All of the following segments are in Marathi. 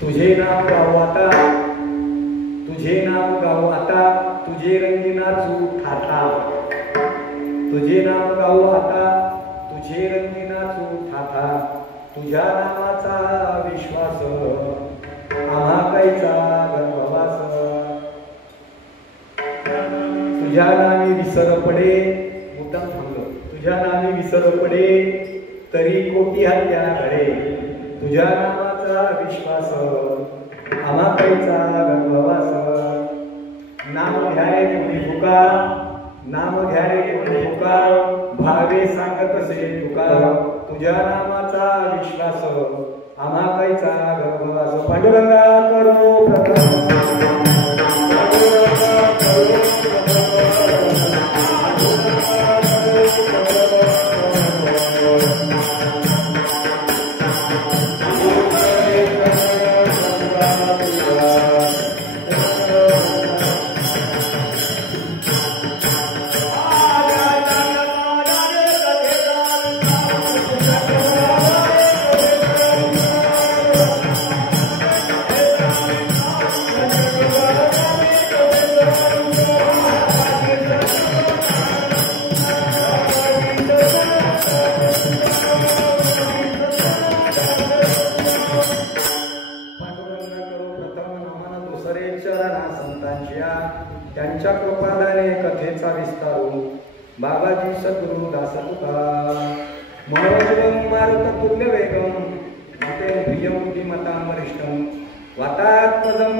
तुझे नाव गाऊ आता, तुझे नाव गाऊ आता, तुझे रंगी नाचू ठाठा. तुझे नाव गाऊ आता, तुझे रंगी नाचू ठाठा. तुझ्या नामाचा विश्वास आम्हा काहीचा गर्भवास तुझ्या नामी विसर पडे मुद्दाम थांबलं तुझ्या नामी विसर पडे तरी कोटी हत्या घडे तुझ्या नामाचा विश्वास आम्हा काहीचा गर्भवास नाम घ्यारे तेवढी तुका नाम घ्यारे तेवढी तुका भावे सांगत असे तुका तुझ्या नामाचा विश्वास आम्हा काहीचा गर्भवास पांडुरंगा करो त्यांच्या कृपादाने कथेचा विस्तारू बाबाजी सद्गुरु दास तुका मनोजवं मारुत तुल्य वेगम मते प्रियं बुद्धिमतां वरिष्ठं वातात्मजं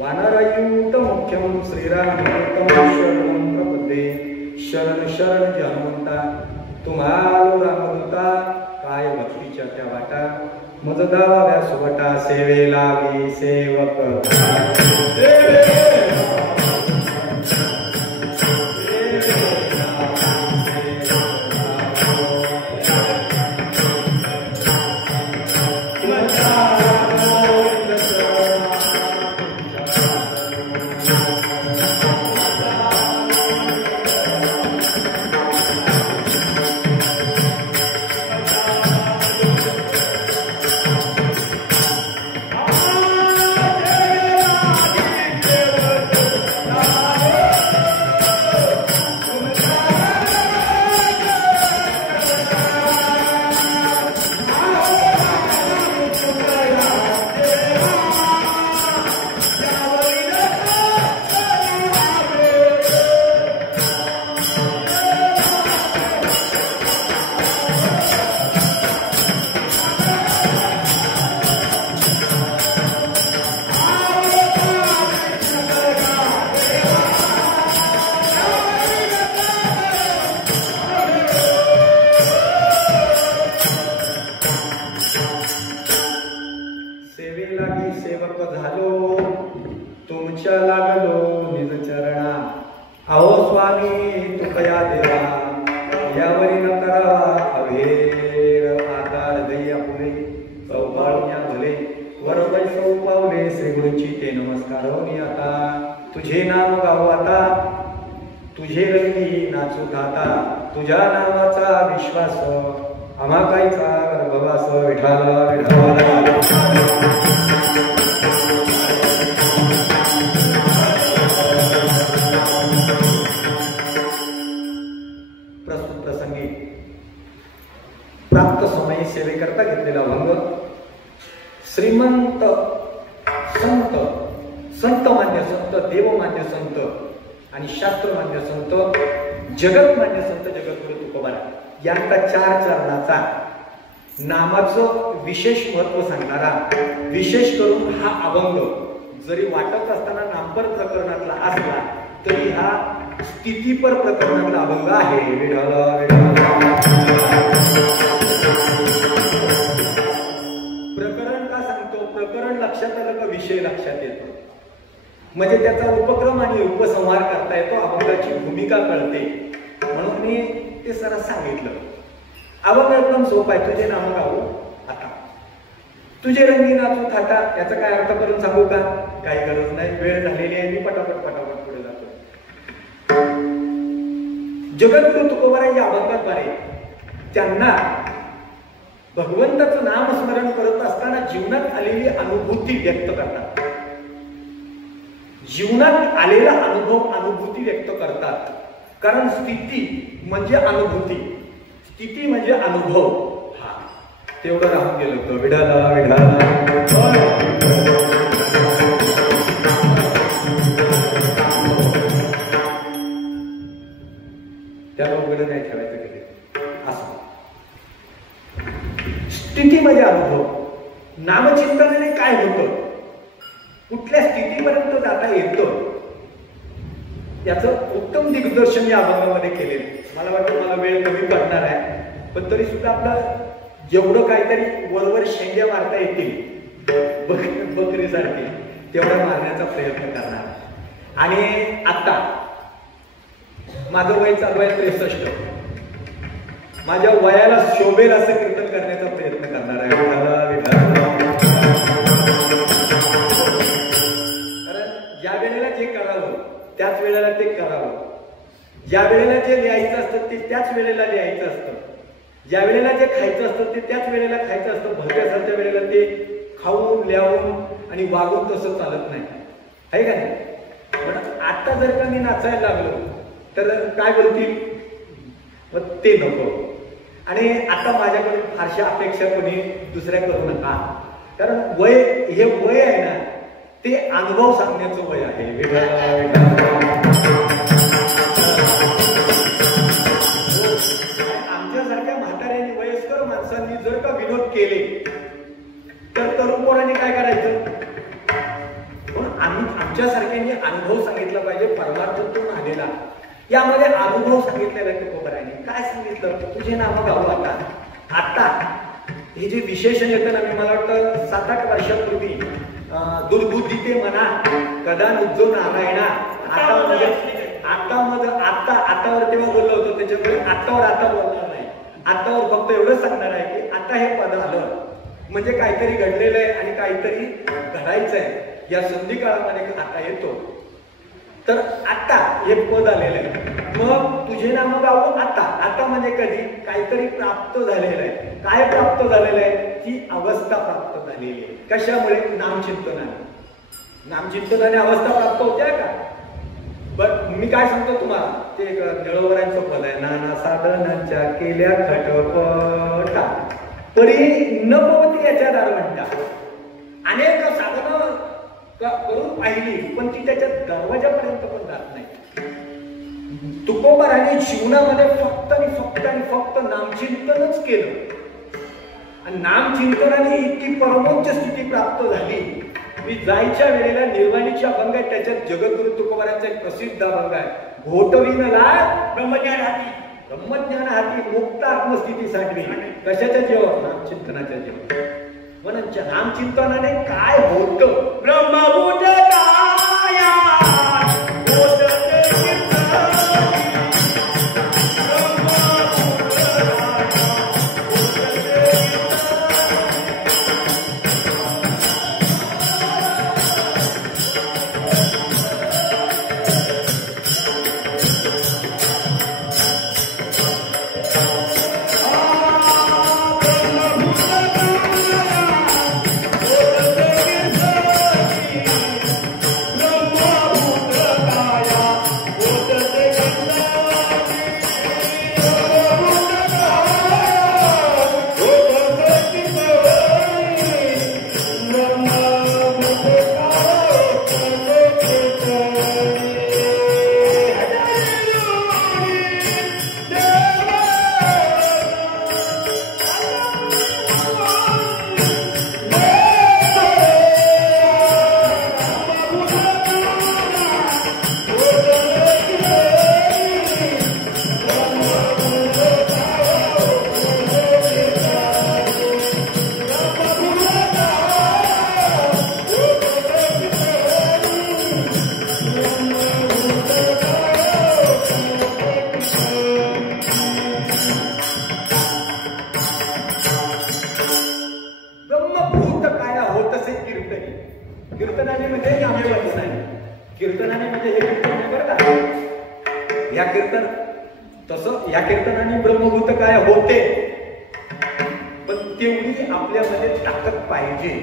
वानरयूत मुख्यं श्रीरामकृतं शरणं प्रपद्ये शरण शरण जन्मंता तुम्हालो रामदूता काय भक्तीच्या त्या वाटा मज दाव्या सुवटा सेवे लागी सेवक तुझे नाम गाऊ आता तुझे रंगी नाचू गाता तुझ्या नामाचा विश्वास आम्हा काहीचा गर्भवास विठाला विठाला प्रस्तुत प्रसंगी प्राप्त समयी सेवेकरता घेतलेला भंग श्रीमंत संत संत मान्य संत देवमान्य संत आणि शास्त्रमान्य संत जगतमान्य संत जगद्गुरु तुकोबार यांचा 4 चरणाचा नामाचं विशेष महत्व सांगणारा विशेष करून हा अभंग जरी वाटत असताना नामपर प्रकरणातला असला तरी हा स्थितीपर प्रकरणातला अभंग आहे. विठ्ठल प्रकरण का सांगतो प्रकरण लक्षात आलं का विषय लक्षात येतो म्हणजे त्याचा उपक्रम आणि उपसंहार करता येतो अभंगाची भूमिका कळते म्हणून मी ते सरस सांगितलं. अभंग एकदम सोपं आहे. तुझे नाम गाऊ आता तुझे रंगी नाचू थाटा याचा काय अर्थ करून सांगू का काही गरज नाही वेळ झालेली आहे मी पटापट पुढे जातो. जगद्गुरु तुकोबाराय या अभंगाद्वारे त्यांना भगवंताचं नामस्मरण करत असताना जीवनात आलेली अनुभूती व्यक्त करतात. जीवनात आलेला अनुभूती व्यक्त करतात कारण स्थिती म्हणजे अनुभूती स्थिती म्हणजे अनुभव. हा तेवढं राहून गेलो होतो. विढाला विढाला त्याला उघड नाही ठेवायचं कधी. असं स्थितीमध्ये अनुभव नामचिंतनाने काय होतं, कुठल्या स्थितीपर्यंत जाता येतं, याचं उत्तम दिग्दर्शन या अभंगामध्ये केलेलं. मला वाटतं मला वेळ कमी पडणार आहे, पण तरी सुद्धा आपलं जेवढं काहीतरी वरवर शेंड्या मारता येतील बकरीसारखी तेवढा मारण्याचा प्रयत्न करणार. आणि आता माझं वय चालू आहे 63. माझ्या वयाला शोभेल असं कीर्तन करण्याचा प्रयत्न करणार आहे. कारण ज्या वेळेला जे करावं त्याच वेळेला ते करावं, ज्या वेळेला जे लिहायचं असतं ते त्याच वेळेला लिहायचं असतं, ज्या वेळेला जे खायचं असतं ते त्याच वेळेला खायचं असतं. भलत्यासारख्या वेळेला ते खाऊन लिहावून आणि वागून तसं चालत नाही, आहे का नाही. पण आता जर का मी नाचायला लागलो तर काय बोलतील, मग ते नको. आणि आता माझ्याकडून फारशा अपेक्षा कोणी दुसऱ्या करू नका, कारण वय हे वय आहे ना ते अनुभव सांगण्याचं वय आहे. आमच्यासारख्या म्हाताऱ्यांनी वयस्कर माणसांनी जर का विनोद केले तर तरुण पोरांनी काय करायचं. पण आमच्यासारख्यांनी अनुभव सांगितला पाहिजे, परमार्थातून आलेला. यामध्ये अनुभव सांगितलेला तुकोबारायांनी काय सांगितलं, तुझे नाव गाऊ आता. आता हे जे विशेषण येतं ना, मी मला वाटतं 7-8 वर्षापूर्वी दुर्बुद्धी ते म्हणा कदा नुजो नारायणा आतावर तेव्हा बोललो होतो. त्याच्यामुळे आतावर आता बोलणार नाही, आतावर फक्त एवढंच सांगणार आहे की आता हे पद आलं म्हणजे काहीतरी घडलेलं आहे आणि काहीतरी घडायचं आहे. या संधी काळामध्ये आता येतो तर आता हे पद आलेलं आहे. मग तुझे नाम गाव आता. आता म्हणजे कधी काहीतरी प्राप्त झालेलं आहे. काय प्राप्त झालेलं आहे, ही अवस्था प्राप्त झालेली आहे. कशामुळे, नामचिंतनाने. नामचिंतनाने अवस्था प्राप्त होत्या का. बरं मी काय सांगतो तुम्हाला, ते निळवरांचं पद आहे. नाना साधनांच्या केल्या खटपटा परी न पवती याच्या दारवंटा. अनेक साधनं करून पाहिली पण ती त्याच्या दरवाजापर्यंत पण जात नाही. तुकोबारांनी जीवनामध्ये फक्त आणि फक्त आणि फक्त नामचिंतनच केलं आणि नामचिंतनाने इतकी परमोच्च स्थिती प्राप्त झाली की जायच्या वेळेला निर्वाणीचे अभंग आहे. त्याच्यात जगद्गुरु तुकोबारांचा एक प्रसिद्ध अभंग आहे, घोटवीन लाळ ब्रह्मज्ञान हाती. ब्रह्मज्ञान हाती मुक्त आत्मस्थितीसाठी कशाच्या जेव्हा, नामचिंतनाच्या जेव्हा. म्हणून नामचिंतनाने काय होतं, ब्रह्मभूत काया कीर्तनाने म्हणजे नामदेवाचं नाही. कीर्तनाने म्हणजे हे कीर्तन बरं का. या कीर्तन तसं या कीर्तनाने ब्रह्मभूत काय होते, पण तेवढी आपल्यामध्ये ताकद पाहिजे,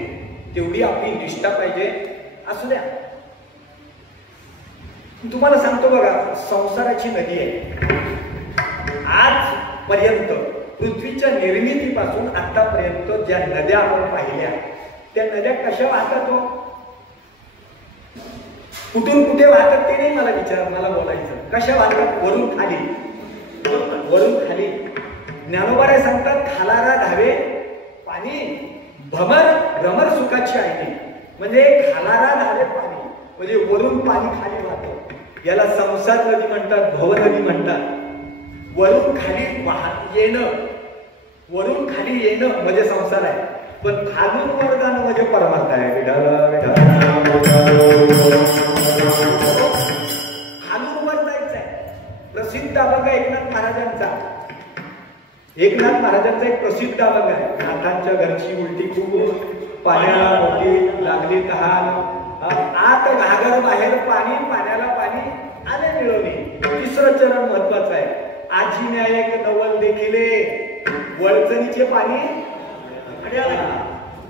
तेवढी आपली निष्ठा पाहिजे. असू द्या. तुम्हाला सांगतो बघा, संसाराची नदी आहे. आज पर्यंत पृथ्वीच्या निर्मितीपासून आतापर्यंत ज्या नद्या आपण पाहिल्या त्या नद्या कशा वाहतात हो? कुठून कुठे वाहतात ते नाही मला बोलायचं. कशा वाहतात? वरून खाली, वरून खाली. ज्ञानोबा सांगतात खालारा धावे पाणी भ्रमर सुखाची आहे. म्हणजे खालारा धावे पाणी म्हणजे वरून पाणी खाली वाहतं. याला संसार नदी म्हणतात, भव नदी म्हणतात. वरून खाली येणं, वरून खाली येणं म्हणजे संसार आहे, पण खालून वर जाणं म्हणजे परमार्थ आहे. खालून वर जायचं आहे. प्रसिद्ध अभंग एकनाथ महाराजांचा एक प्रसिद्ध अभंग आहे. नाथांच्या घरची उलटी खूप, पाण्याला मोठी लागली तहान, आत घागर बाहेर पाणी, पाण्याला पाणी आले मिळवणे. तिसरं चरण महत्वाचं आहे. आजी न्यायक नवल देखिले वळचणीचे पाणी.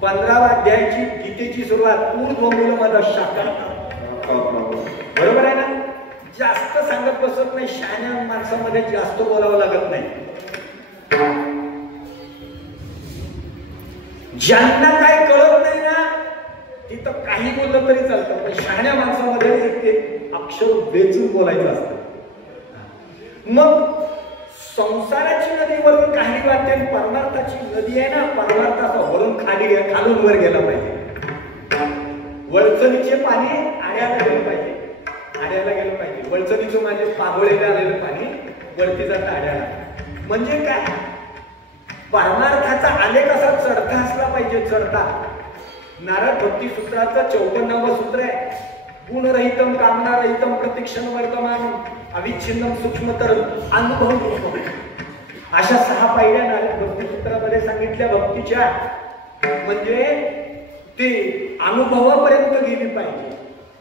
15व्या अध्यायाची गीतेची सुरुवात ऊर्ध्वमूल मद शाखा. बरोबर आहे ना? जास्त सांगत बसत नाही. शहाण्या माणसामध्ये जास्त बोलावं लागत नाही. ज्यांना काय कळत नाही ना तिथं काही बोललं तरी चालतं, पण शहाण्या माणसामध्ये एक अक्षर वेचून बोलायचं असतं. मग संसाराची नदी वरून खाली वाहते, परमार्थाची नदी आहे ना, परमार्थाचा वरून खालून वर गेला पाहिजे. वळचणीचे पाणी आड्याला गेलं पाहिजे. वळचणीचं म्हणजे पागोळेला आलेलं पाणी वरती जातं आड्याला. म्हणजे काय? परमार्थाचा आलेख असा चढता असला पाहिजे. चढता. नारद भक्ती सूत्राचं 54वं सूत्र आहे. गुणरहितम कामनारहितम प्रतीक्षण वर्तमान अविच्छिन्नम सूक्ष्मतर अनुभव. अशा 6 पायऱ्या नारद भक्ती सूत्रामध्ये सांगितल्या भक्तीच्या. म्हणजे ते अनुभवापर्यंत गेली पाहिजे.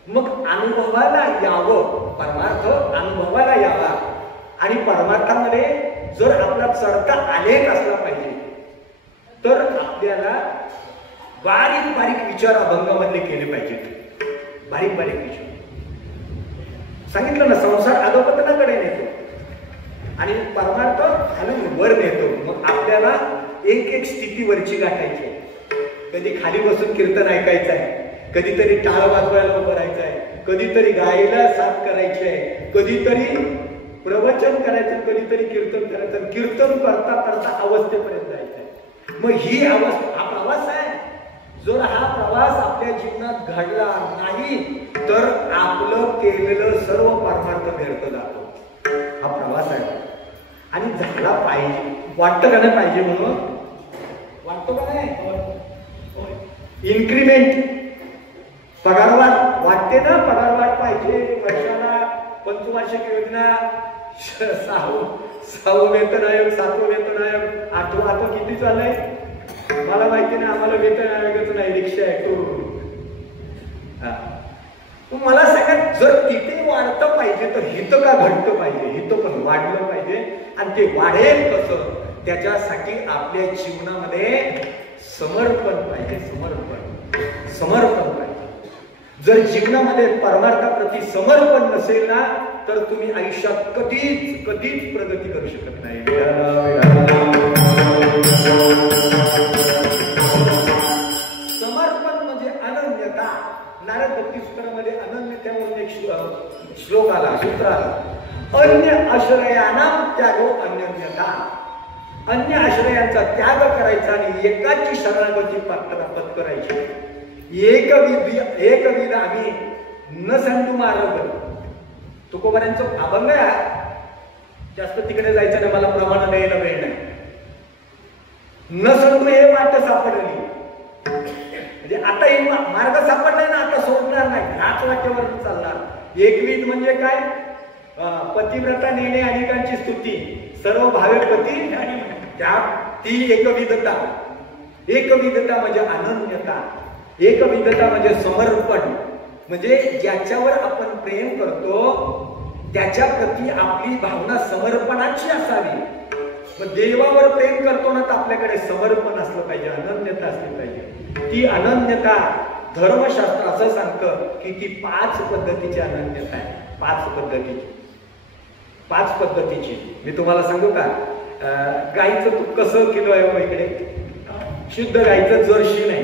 मग अनुभवाला यावं, परमार्थ अनुभवाला यावा. आणि परमार्थामध्ये जर आपला चढता आलेख असला पाहिजे तर आपल्याला बारीक बारीक विचार अभंगामधले केले पाहिजेत. बारीक बारीक विचार सांगितलं ना. संसार अधोपतनाकडे नेतो आणि परमार्थ खालून वर नेतो. मग आपल्याला एक एक स्थिती वरची गाठायची. कधी खाली बसून कीर्तन ऐकायचं आहे, कधीतरी टाळ वाजवायला उभं राहायचं आहे, कधीतरी गायला साथ करायची आहे, कधीतरी प्रवचन करायचं, कधीतरी कीर्तन करायचं. कीर्तन करता करता अवस्थेपर्यंत जायचं. मग ही अवस्था हा प्रवास आहे. जर हा प्रवास आपल्या जीवनात घडला नाही तर आपलं केलेलं सर्व परमार्थ व्यर्थ जातो. हा प्रवास आहे आणि झाला पाहिजे. वाटतं का नाही पाहिजे म्हणून? वाटतो का नाही? इन्क्रिमेंट पगारवाढ वाटते ना. पगारवाढ पाहिजे. वर्षाला पंचवार्षिक योजना, 6वं वेतन आयोग, 7वं वेतन आयोग, 8वं आता किती चाललंय मला माहिती नाही. आम्हाला वेतन आयोगाच नाही, रिक्षा आहे तो. मला सांगा, जर तिथे वाढतं पाहिजे तर हित का घडतं पाहिजे? हित पण वाढलं पाहिजे. आणि ते वाढेल कसं? त्याच्यासाठी आपल्या जीवनामध्ये समर्पण पाहिजे. समर्पण पाहिजे. जर जीवनामध्ये परमार्थाप्रती समर्पण नसेल ना तर तुम्ही आयुष्यात कधीच प्रगती करू शकत नाही. समर्पण म्हणजे अनन्यता. नारद भक्ती सूत्रामध्ये अनन्यतेवरून एक श्लोक आला, सूत्र आला. अन्य आश्रयानां त्यागो अनन्यता. अन्य आश्रयांचा त्याग करायचा आणि एकाची शरणागती पत्करायची. एकविध आम्ही न संतू मार्ग. तुकोबारांचं अभंग आहे. जास्त तिकडे जायचं नाही, मला प्रमाण द्यायला वेळ नाही. न संतू हे वाट सापडली म्हणजे आता हे मार्ग सापडलाय ना, आता सोडणार नाही, ह्याच वाटेवर चालणार. एकविध म्हणजे काय? पतिव्रता नेणे अनेकांची स्तुती, सर्व भावे पती आणि त्या ती एकविधता. एकविधता म्हणजे अनन्यता. एकविधता म्हणजे समर्पण. म्हणजे ज्याच्यावर आपण प्रेम करतो त्याच्या प्रती आपली भावना समर्पणाची असावी. मग देवावर प्रेम करतो ना तर आपल्याकडे समर्पण असलं पाहिजे, अनन्यता असली पाहिजे. ती अनन्यता धर्मशास्त्र असं सांगतं की ती 5 पद्धतीची अनन्यता आहे. 5 पद्धतीची. मी तुम्हाला सांगू का? गाईचं तूप कसं किलो आहे हो इकडे? शुद्ध गाईचं जर्शी नाही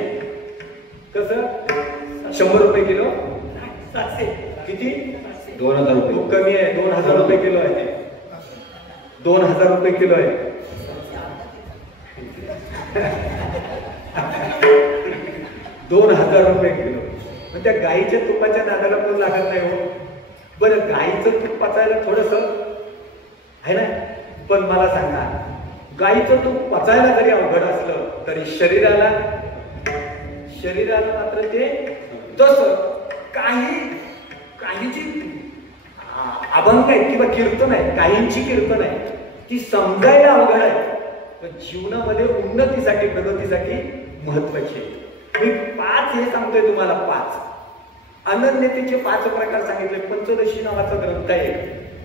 कसं 100 रुपये किलो. किती? 2000 रुपये. खूप कमी आहे. 2000 रुपये किलो आहे ते. 2000 रुपये किलो आहे. 2000 रुपये किलो. मग त्या गाईच्या तुपाच्या नादाला कोण लागत नाही हो. बरं गाईचं तूप पचायला थोडस आहे ना, पण मला सांगा गाईचं तूप पचायला जरी अवघड असलं तरी शरीराला मात्र ते तसं काही जी अभंग आहे किंवा कीर्तन आहे, काहींची कीर्तन आहे ती समजायला अवघड आहे, पण जीवनामध्ये उन्नतीसाठी प्रगतीसाठी महत्वाची आहे. मी 5 हे सांगतोय तुम्हाला. 5 अनन्यतेचे 5 प्रकार सांगितले. पंचदशी नावाचा ग्रंथ आहे,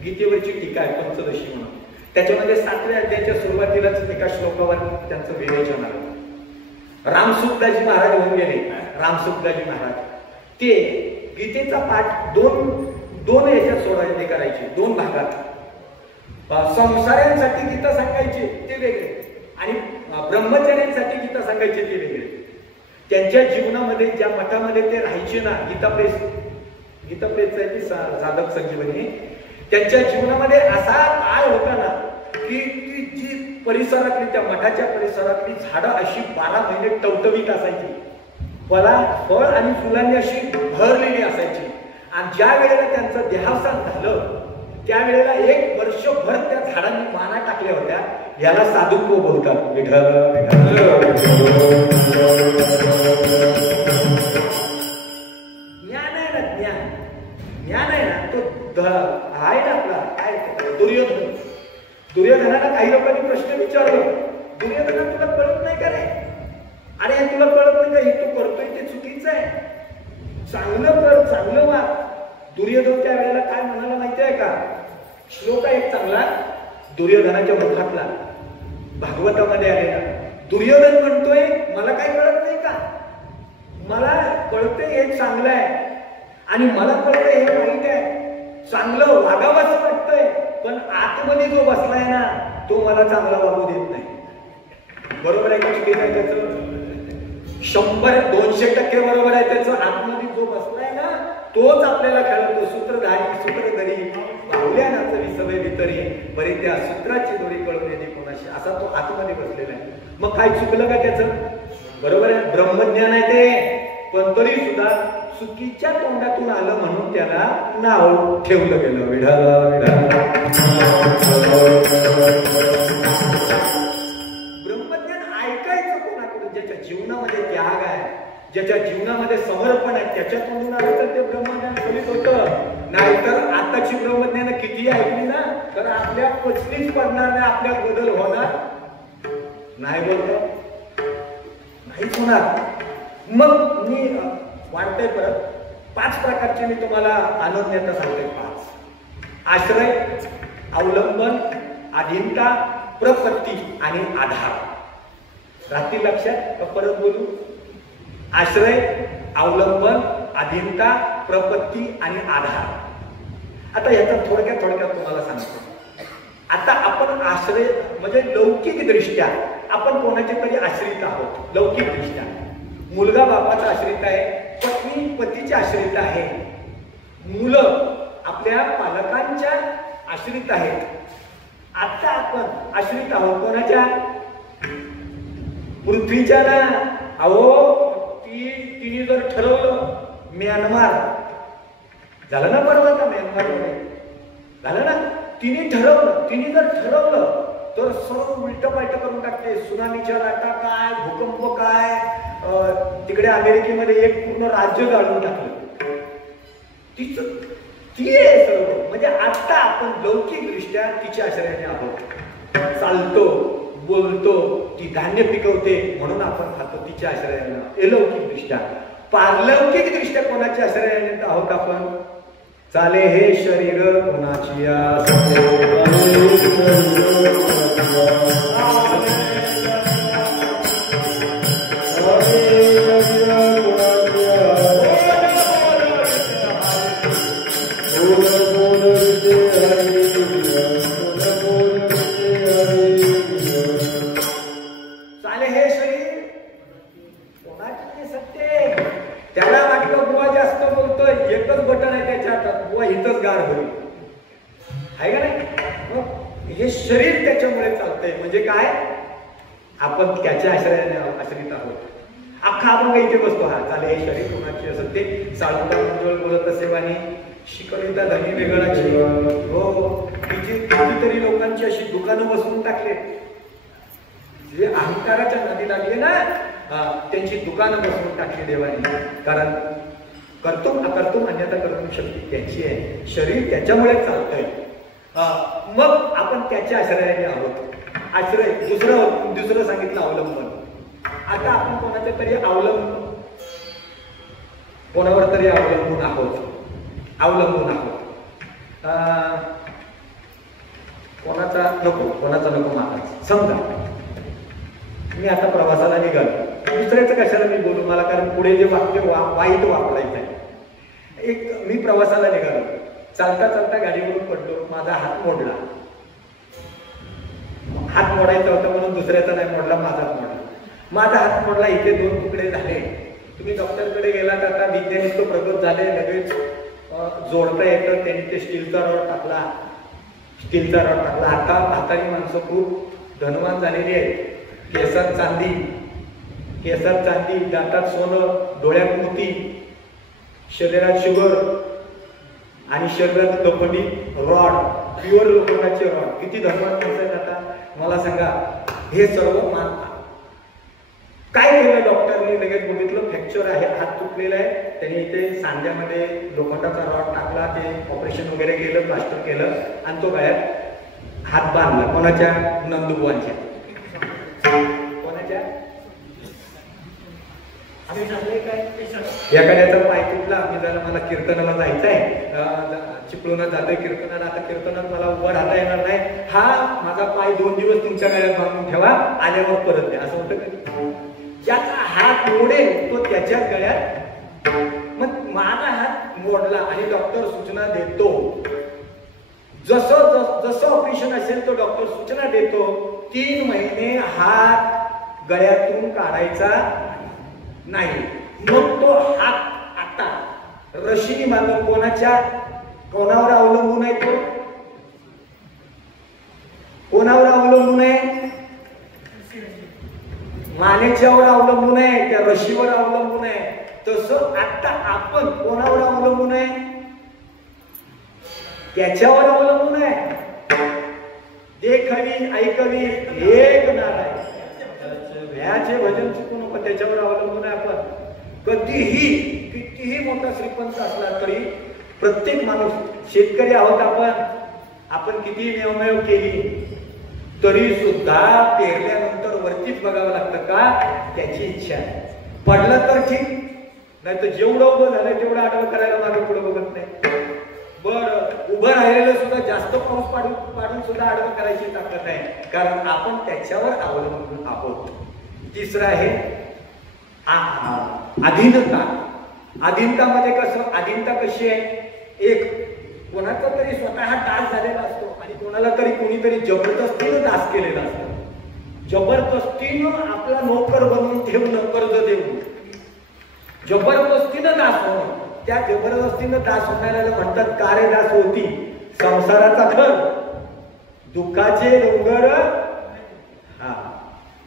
गीतेवरची टीका आहे पंचदशी म्हणून. त्याच्यामध्ये 7व्या अध्यायाच्या सुरुवातीलाच एका श्लोकावर त्यांचं विवेचन आलं. रामसुखदाजी महाराज होऊन गेले. रामसुखदाजी महाराज ते गीतेचा पाठ दोन याच्यात सोडायचे करायचे, 2 भागात. संसारांसाठी गीता सांगायचे ते वेगळे आणि ब्रह्मचार्यांसाठी गीता सांगायचे ते वेगळे. त्यांच्या जीवनामध्ये ज्या मठामध्ये ते राहायचे ना, गीता प्रेस आहे ती साधक संजीवनी, त्यांच्या जीवनामध्ये असा काळ होता ना की जी परिसरातली त्या मठाच्या परिसरातली झाडं अशी 12 महिने टवटवीत असायची, फळ आणि फुलांनी अशी भरलेली असायची. आणि ज्या वेळेला त्यांचं देहावसान झालं त्यावेळेला 1 वर्षभर त्या झाडांनी माना टाकल्या होत्या. याला साधुत्व बोलतात. विठ्ठल ज्ञान आहे ना, ज्ञान आहे ना, तो आहे ना आपला काय दुर्योधनाला काही लोकांनी प्रश्न विचारलं, दुर्योधना तुला कळत नाही का रे? अरे हे तुला कळत नाही का? हे तू करतोय ते चुकीचं आहे, चांगलं कर, चांगलं वाग. दुर्योधन त्या वेळेला काय म्हणाला माहिती आहे का? श्लोक आहे एक चांगला दुर्योधनाच्या मुखातला, भागवतामध्ये आलेला. दुर्योधन म्हणतोय मला काय कळत नाही का? मला कळतंय हे चांगलं आहे आणि मला कळतंय हे वाईट आहे. चांगलं वागावं असं वाटतंय, पण आतमध्ये जो बसलाय ना तो मला चांगला वागू देत नाही. बरोबर आहे का? चुकीचं आहे त्याचं? 100-200% बरोबर आहे त्याचं. आतमध्ये जो बसलाय ना तोच आपल्याला खेळतो. सूत्रधरी बाहुल्या नाचवी सवय भितरी, बरी त्या सूत्राची दोरी कळून येणे कोणाशी, असा तो आतमध्ये बसलेला आहे. मग काय चुकलं का त्याचं? बरोबर आहे, ब्रह्मज्ञान आहे ते, पण तरी सुद्धा चुकीच्या तोंडातून आलं म्हणून त्याला नाव ठेवलं गेलं. ब्रह्मज्ञान ऐकायचं कोणाकडून? ज्याच्या जीवनामध्ये त्याग आहे, ज्याच्या जीवनामध्ये समर्पण आहे, त्याच्याकडून आलं तर ते ब्रह्मज्ञान फलित होतं. नाहीतर आताची ब्रह्मज्ञान किती ऐकली ना तर आपल्या पचनीच पडणार नाही, आपल्यात बदल होणार नाही. बोलतो नाहीच होणार. मग मी वाढतोय परत. 5 प्रकारचे मी तुम्हाला अनन्यता सांगतोय. 5 आश्रय, अवलंबन, अधीनता, प्रपत्ती आणि आधार. रात्री लक्षात? परत बोलू. आश्रय, अवलंबन, अधीनता, प्रपत्ती आणि आधार. आता याचा थोडक्यात तुम्हाला सांगतो. आता आपण आश्रय म्हणजे लौकिक दृष्ट्या आपण कोणाचे तरी आश्रित आहोत. लौकिक दृष्ट्या मुलगा बापाचा आश्रित आहे, पत्नी पतीच्या आश्रित आहे, मुलं आपल्या पालकांच्या आश्रित आहेत. आता आपण आश्रित आहोत कोणाच्या? पृथ्वीच्या ना. अहो तिने जर ठरवलं म्यानमार झालं ना, परवा का म्यानमार झालं ना, तिने जर ठरवलं तर सर्व उलटपालट करून टाकते. सुनामीच्या लाटा काय, भूकंप काय, तिकडे अमेरिकेमध्ये एक पूर्ण राज्य जाळून टाकलं. ती आहे सर्व. म्हणजे आता आपण लौकिक दृष्ट्या तिच्या आश्रयाने आहोत. चालतो, बोलतो, ती धान्य पिकवते म्हणून आपण खातो तिच्या आश्रयाने. अलौकिक दृष्ट्या. पारलौकिक दृष्ट्या कोणाच्या आश्रयाने आहोत आपण? चाले हे शरीर कोणाची Hare हे शरीर त्याच्यामुळे चालतंय. म्हणजे काय, आपण त्याच्या आश्रयाने आश्रित आहोत. अख्खा आपण काही इथे बसतो, हा चालेल हे शरीर कोणाची असं ते साळुंका मंजुळ बोलत असे वाणी शिकविता धनी वेगळाची. हो, कितीतरी लोकांची अशी दुकानं बसवून टाकले, जे अहंकाराच्या नदी लागले ना, त्यांची दुकानं बसवून टाकली देवाने. कारण कर्तुम अकर्तुम अन्यथा कर्तुम शक्ती त्याची आहे, शरीर त्याच्यामुळे चालतंय. मग आपण त्याच्या आश्रयाने आहोत. आश्रय दुसरं सांगितलं अवलंबन. आता आपण कोणाच्या तरी कोणावर तरी अवलंबून आहोत. कोणाचा नको मला. समजा मी आता प्रवासाला निघालो, दुसऱ्याचं कशाला मी बोलू मला, कारण पुढे जे वाक्य वाईट वापरायचं आहे. मी प्रवासाला निघालो, चालता चालता गाडीवरून पडलो, माझा हात मोडला. हात मोडायचा होता म्हणून दुसऱ्याचा नाही मोडला, माझाच मोडला. माझा हात मोडला, इथे 2 तुकडे झाले. तुम्ही डॉक्टरकडे गेलात, आता विज्ञान इतकं प्रगत झाले, लगेच जोडता येतं. त्यांनी ते स्टीलचा रॉड टाकला. आता म्हातारी माणसं खूप धनवान झालेली आहेत. केसात चांदी, दातात सोनं, डोळ्यात मोती, शरीरात शुगर आणि शरीरात कपडी रॉड, प्युअर लोखंडाचे रॉड. किती धनवान माणसं आहेत. आता मला सांगा, हे सर्व मानतात. काय केलं डॉक्टरने, लगेच बघितलं फ्रॅक्चर आहे, हात तुटलेला आहे. त्यांनी इथे सांध्यामध्ये लोखंडाचा रॉड टाकला, ते ऑपरेशन वगैरे केलं, प्लास्टर केलं आणि तो गळ्यात हात बांधला. कोणाच्या? नंदुबुवांच्या. कोणाच्या? एखाद्याचा पाय तुटला, मी जरा मला कीर्तनाला जायचं आहे, चिपळून जातोय कीर्तनाला, आता कीर्तनात मला उभं राहता येणार नाही, हा माझा पाय 2 दिवस तुमच्या गळ्यात बांधून ठेवा, आल्यावर परत द्या, असं होतं का? ज्याचा हात मोडेल तो त्याच्याच गळ्यात. मग माझा हात मोडला आणि डॉक्टर सूचना देतो, जसं ऑपरेशन असेल तो डॉक्टर सूचना देतो, 3 महिने हात गळ्यातून काढायचा नाही. मग तो हात आता रशीने बांधून कोणावर अवलंबून आहे? तो कोणावर अवलंबून आहे? मानेच्यावर अवलंबून आहे, त्या रशीवर अवलंबून आहे. तसं आता आपण कोणावर अवलंबून आहे? त्याच्यावर अवलंबून आहे. देखवी ऐकवी एक नाराय, व्याचे भजन चुकू नको, त्याच्यावर अवलंबून आहे आपण. कितीही मोठा श्रीपंत असला तरी, प्रत्येक माणूस शेतकरी आहोत आपण कितीही नियमयोग केली तरी सुद्धा पेरल्यानंतर वरतीच बघावं लागतं का? त्याची इच्छा आहे. पडलं तर ठीक, नाही तर जेवढं उभं झालं तेवढं आडवं करायला मागे पुढे बघत नाही. बरं, उभं राहिलेलं सुद्धा जास्त पाऊस पाडून सुद्धा आडवं करायची ताकद आहे, कारण आपण त्याच्यावर अवलंबून आहोत. तिसरं आहे अधीनता. अधीनता म्हणजे कसं? अधीनता कशी आहे? एक कोणाचा तरी स्वतः दास झालेला असतो आणि कोणाला तरी कोणीतरी जबरदस्तीनं दास केलेला असतो. जबरदस्तीनं आपला नोकर बनवून ठेवणं, कर्ज देऊन जबरदस्तीनं दास होणं. त्या जबरदस्तीनं दास होणाऱ्याला म्हणतात का रे दास होती? संसाराचा घर, दुःखाचे डोंगर.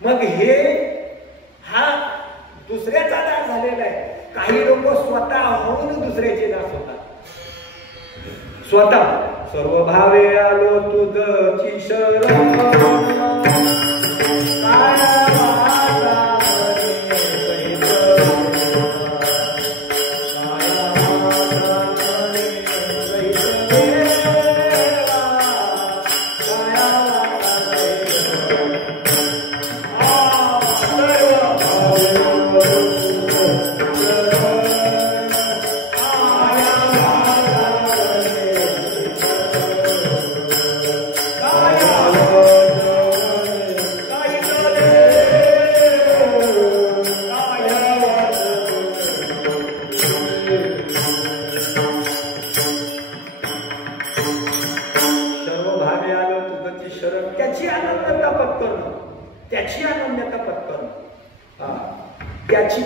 मग हा दुसऱ्याचा दास झालेला आहे. काही लोक स्वतः होऊन दुसऱ्याचे दास होतात. स्वतः सर्व भावे आलो तुझची शरण,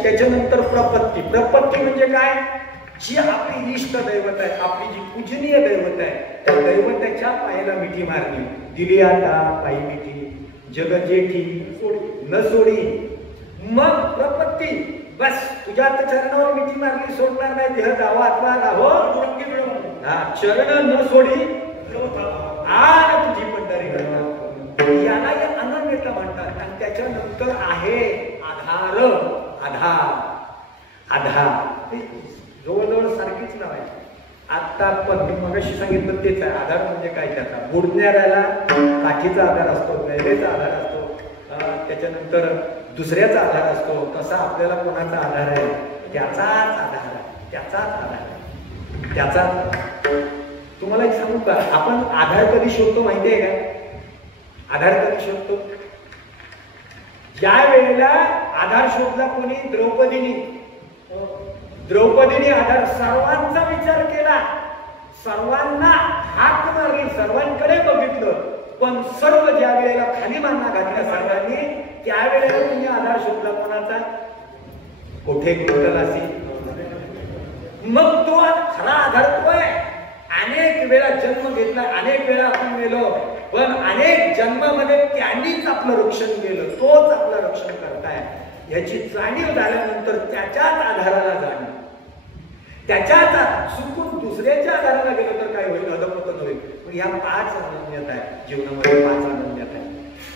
त्याच्यानंतर प्रपत्ती. प्रपत्ती म्हणजे काय? जी आपली इष्ट दैवत आहे, आपली जी पूजनीय दैवत आहे, त्या दैवताच्या पायाला मिठी मारली. दिली आता पायी मिठी, जग जेठी न सोडी. मग प्रपत्ती, बस तुझ्या चरणावर मिठी मारली, सोडणार नाही, देह जावा अथवा राहो. चरण न सोडी आन तुझी पंढरी करणार. याला या अनन्यता म्हणतात. आणि त्याच्यानंतर आहे आधार. आधार आधार जवळजवळ सारखीच नाव आहे. आता पण मी मगाशी सांगितलं तेच आहे. आधार म्हणजे काय? त्याचा बुडण्याला काठीचा आधार असतो, नैवेचा आधार असतो, त्याच्यानंतर दुसऱ्याचा आधार असतो. तसा आपल्याला कोणाचा आधार आहे? त्याचाच आधार आहे, त्याचाच आधार आहे, त्याचाच. तुम्हाला एक सांगू का, आपण आधार कधी शोधतो माहिती आहे का? आधार कधी शोधतो? ज्या वेळेला आधार शोधला कोणी? द्रौपदीने. द्रौपदीने आधार सर्वांचा विचार केला, सर्वांना हाक मारली, सर्वांकडे बघितलं, पण सर्व ज्या वेळेला खाली माना घातल्या सर्वांनी, त्यावेळेला तुम्ही आधार शोधला कोणाचा? कोठे कुंतलासी. मग तो खरा आधार तो आहे. अनेक वेळा जन्म घेतला, अनेक वेळा आपण मेलो, पण अनेक जन्मामध्ये त्यांनीच आपलं रक्षण केलं, तोच आपलं रक्षण करताय. याची जाणीव झाल्यानंतर त्याच्याच आधाराला जाणं, त्याच्याच चुकून दुसऱ्याच्या आधाराला गेलं तर काय होईल? अधपतन होईल. पण या 5 अनन्यता आहे जीवनामध्ये, 5 अनन्यता आहे.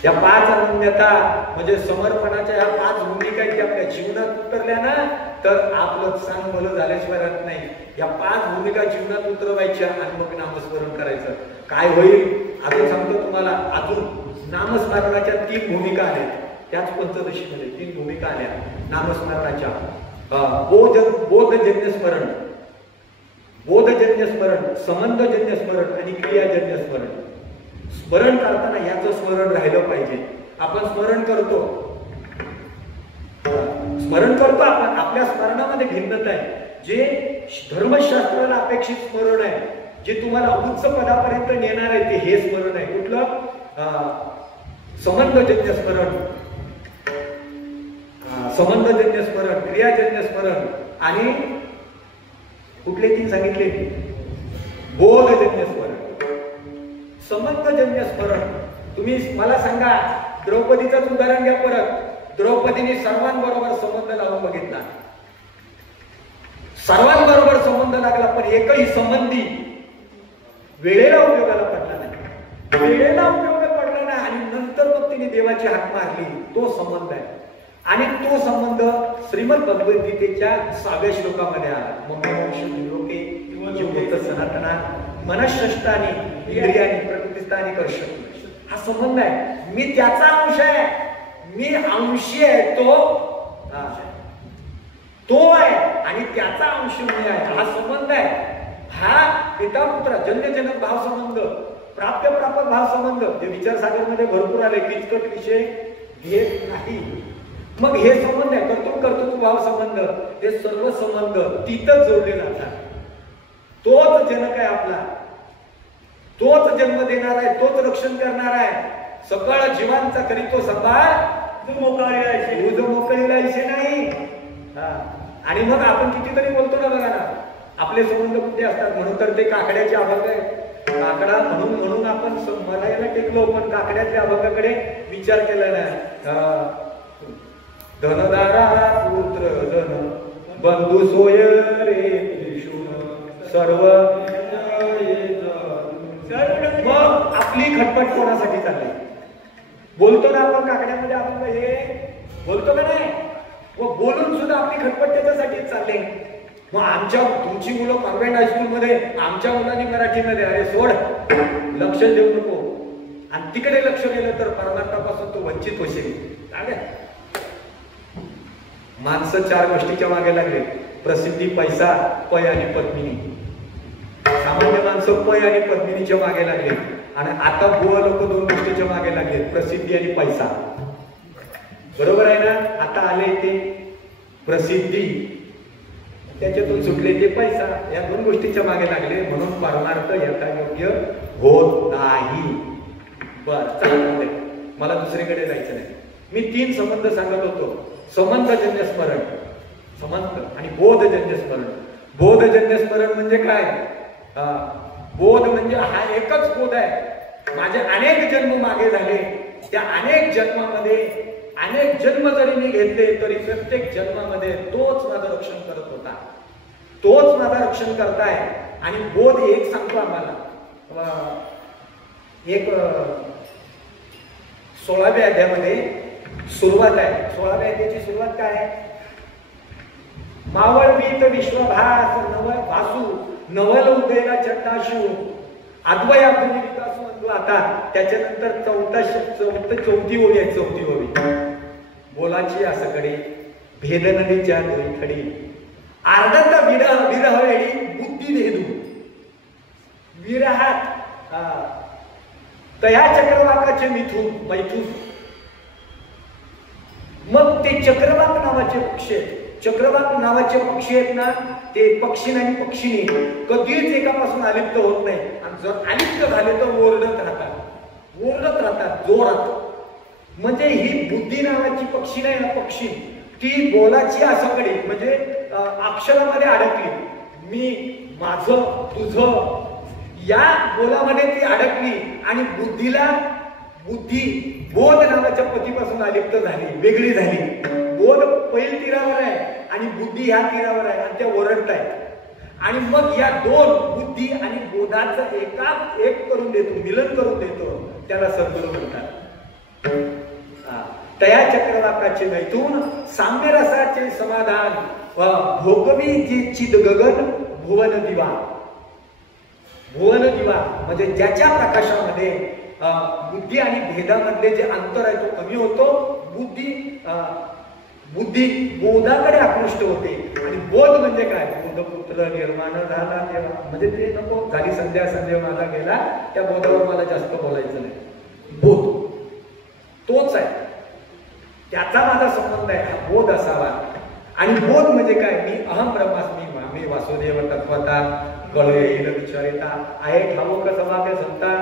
या 5 अनन्यता म्हणजे समर्पणाच्या ह्या 5 भूमिका आहेत, आपल्या जीवनात उतरल्या ना तर आपलं चांग भलं झाल्याशिवाय राहत नाही. या 5 भूमिका जीवनात उतरवायच्या आणि मग नामस्मरण करायचं. काय होईल अजून सांगतो तुम्हाला. अजून नामस्मरणाच्या 3 भूमिका आल्या, त्याच पंचदशीमध्ये 3 भूमिका आल्या नामस्मरणाच्या. बोधजन्य स्मरण, बोधजन्य स्मरण, संबंधजन्य स्मरण आणि क्रियाजन्य स्मरण. स्मरण करताना याचं स्मरण राहिलं पाहिजे. आपण स्मरण करतो, स्मरण करतो आपण, आपल्या स्मरणामध्ये भिन्नता आहे. जे धर्मशास्त्राला अपेक्षित स्मरण आहे, जे तुम्हाला उच्च पदापर्यंत नेणार आहे, ते हे स्मरण आहे. कुठलं? संबंधजन्य स्मरण, संबंधजन्य स्मरण, क्रियाजन्य स्मरण आणि कुठले 3 सांगितले? बोधजन्य स्मरण, संबंधजन्य स्मरण. तुम्ही मला सांगा, द्रौपदीचं उदाहरण घ्या परत. द्रौपदीने सर्वांबरोबर संबंध लावून बघितला, सर्वांबरोबर संबंध लागला, पण एकही संबंधी वेळेला उपयोगाला पडला नाही, वेळेला उपयोगाला पडला नाही. आणि नंतर मग तिने देवाची हाक मारली. तो संबंध आहे. आणि तो संबंध श्रीमद भगवद्गीतेच्या 6व्या श्लोकामध्ये आला. सनातना मनःष्ठानी इंद्रियानी प्रकृतिस्थानी कर्ष. हा संबंध आहे. मी त्याचा अंश आहे, मी अंशी आहे, तो आहे आणि त्याचा अंश मी आहे. हा संबंध आहे. हा पिता पुत्र जन्यजनक भाव संबंध, प्राप्य प्रापक भाव संबंध जे विचारसागरमध्ये भरपूर आले, किचकट विषय घेत नाही. मग हे संबंध आहे, कर्तृत्व भाव संबंध, हे सर्व संबंध तिथंच जोडले जातात. तोच जनक आहे आपला, तोच जन्म देणार आहे, तोच रक्षण करणार आहे. सकळ जीवांचा करीतो सांभाळ, मोकळीला इशे नाही. आणि मग आपण कितीतरी बोलतो ना, बघा ना, आपले संबंध कुठे असतात. म्हणून तर ते काकड्याचे अभंग आहे. काकडा म्हणून आपण मला याला टेकलो, पण काकड्याच्या अभंगाकडे विचार केला नाही. धनदारा पुत्र धन बंधू सोय रे सर्व. मग आपली खटपट कोणासाठी चालली? बोलतो ना आपण काकड्यामध्ये, आपण हे बोलतो का नाही? व बोलून सुद्धा आपली खटपट त्याच्यासाठीच चालले. मग आमच्या तुमची मुलं कॉन्व्हेंट हायस्कूलमध्ये, आमच्या मुलांनी मराठीमध्ये. अरे सोड, लक्ष देऊ नको. आणि तिकडे लक्ष गेलं तर परमार्थापासून तो वंचित होशील. माणसं 4 गोष्टीच्या मागे लागले: प्रसिद्धी, पैसा, पय आणि पद्मिनी. सामान्य माणसं पय आणि पद्मिनीच्या मागे लागले. आणि आता बुवा लोक 2 गोष्टीच्या मागे लागले: प्रसिद्धी आणि पैसा. बरोबर आहे ना? आता आले ते प्रसिद्धी, त्याच्यातून सुटले ते पैसा. या 2 गोष्टीच्या मागे लागले, म्हणून परमार्थ यथा योग्य होत नाही. बरं, मला दुसरीकडे जायचं नाही. मी 3 संबंध सांगत होतो: संबंधजन्य स्मरण, संबंध आणि बोधजन्य स्मरण. बोधजन्य स्मरण म्हणजे काय? बोध म्हणजे हा एकच बोध आहे. माझे अनेक जन्म मागे झाले, त्या अनेक जन्मामध्ये अनेक जन्म जरी मी घेतले तरी प्रत्येक जन्मामध्ये तोच माझं रक्षण करत होता, तोच माझं रक्षण करताय. आणि बोध एक सांगतो आम्हाला, एक 16व्या अध्यायामध्ये सुरुवात आहे. 16व्या अध्यायाची सुरुवात काय आहे? मावळवीत विश्वभास नव भासू नवल उदयला चट्टाशू अद्वया विकास म्हणतो. आता त्याच्यानंतर चौथी ओवी आहे. चौथी ओवी, बोलाची असकडे भेद नदीच्या दोईखडी आर्दत विरह विरह वेळी बुद्धी देदू विरहात तया चक्रवाकाचे मैथून. मग ते चक्रवाक नावाचे पक्षी आहेत. चक्रवाक नावाचे पक्षी आहेत ना, ते पक्षी आणि पक्षीने कधीच एकापासून अलिप्त होत नाही. आणि जर अलिप्त झाले तर ओरडत राहतात जोरात. म्हणजे ही बुद्धी नावाची पक्षी नाही ना, पक्षी ती बोलाची असकडे म्हणजे अक्षरामध्ये अडकली. मी माझं तुझं या बोलामध्ये ती अडकली आणि बुद्धी बोध नावाच्या पतीपासून अलिप्त झाली, वेगळी झाली. बोध पहिल तीरावर आहे आणि बुद्धी ह्या तीरावर आहे आणि त्या ओरडत आहेत. आणि मग या दोन बुद्धी आणि बोधाचं एक करून देतो, मिलन करून देतो, त्याला सद्गुरू म्हणतात. तया चक्रवाकाचे मैथून साम्य रसाचे समाधान भोगवी जे चिद गगन भुवन दिवा. भुवन दिवा म्हणजे ज्याच्या प्रकाशामध्ये बुद्धी आणि भेदामधले जे अंतर आहे तो कमी होतो. बुद्धी बोधाकडे आकृष्ट होते. आणि बोध म्हणजे काय? बोधपुत्र निर्माण झाला तेव्हा, म्हणजे ते नको झाली संध्या माझा गेला, त्या बोधावर मला जास्त बोलायचं नाही. बोध तोच आहे, त्याचा माझा संबंध आहे, हा बोध असावा. आणि बोध म्हणजे काय? मी अहम ब्रह्मास्मी मामे वासुदेव तत्वता गळे विचारिता आहे ठाऊक समागे संता.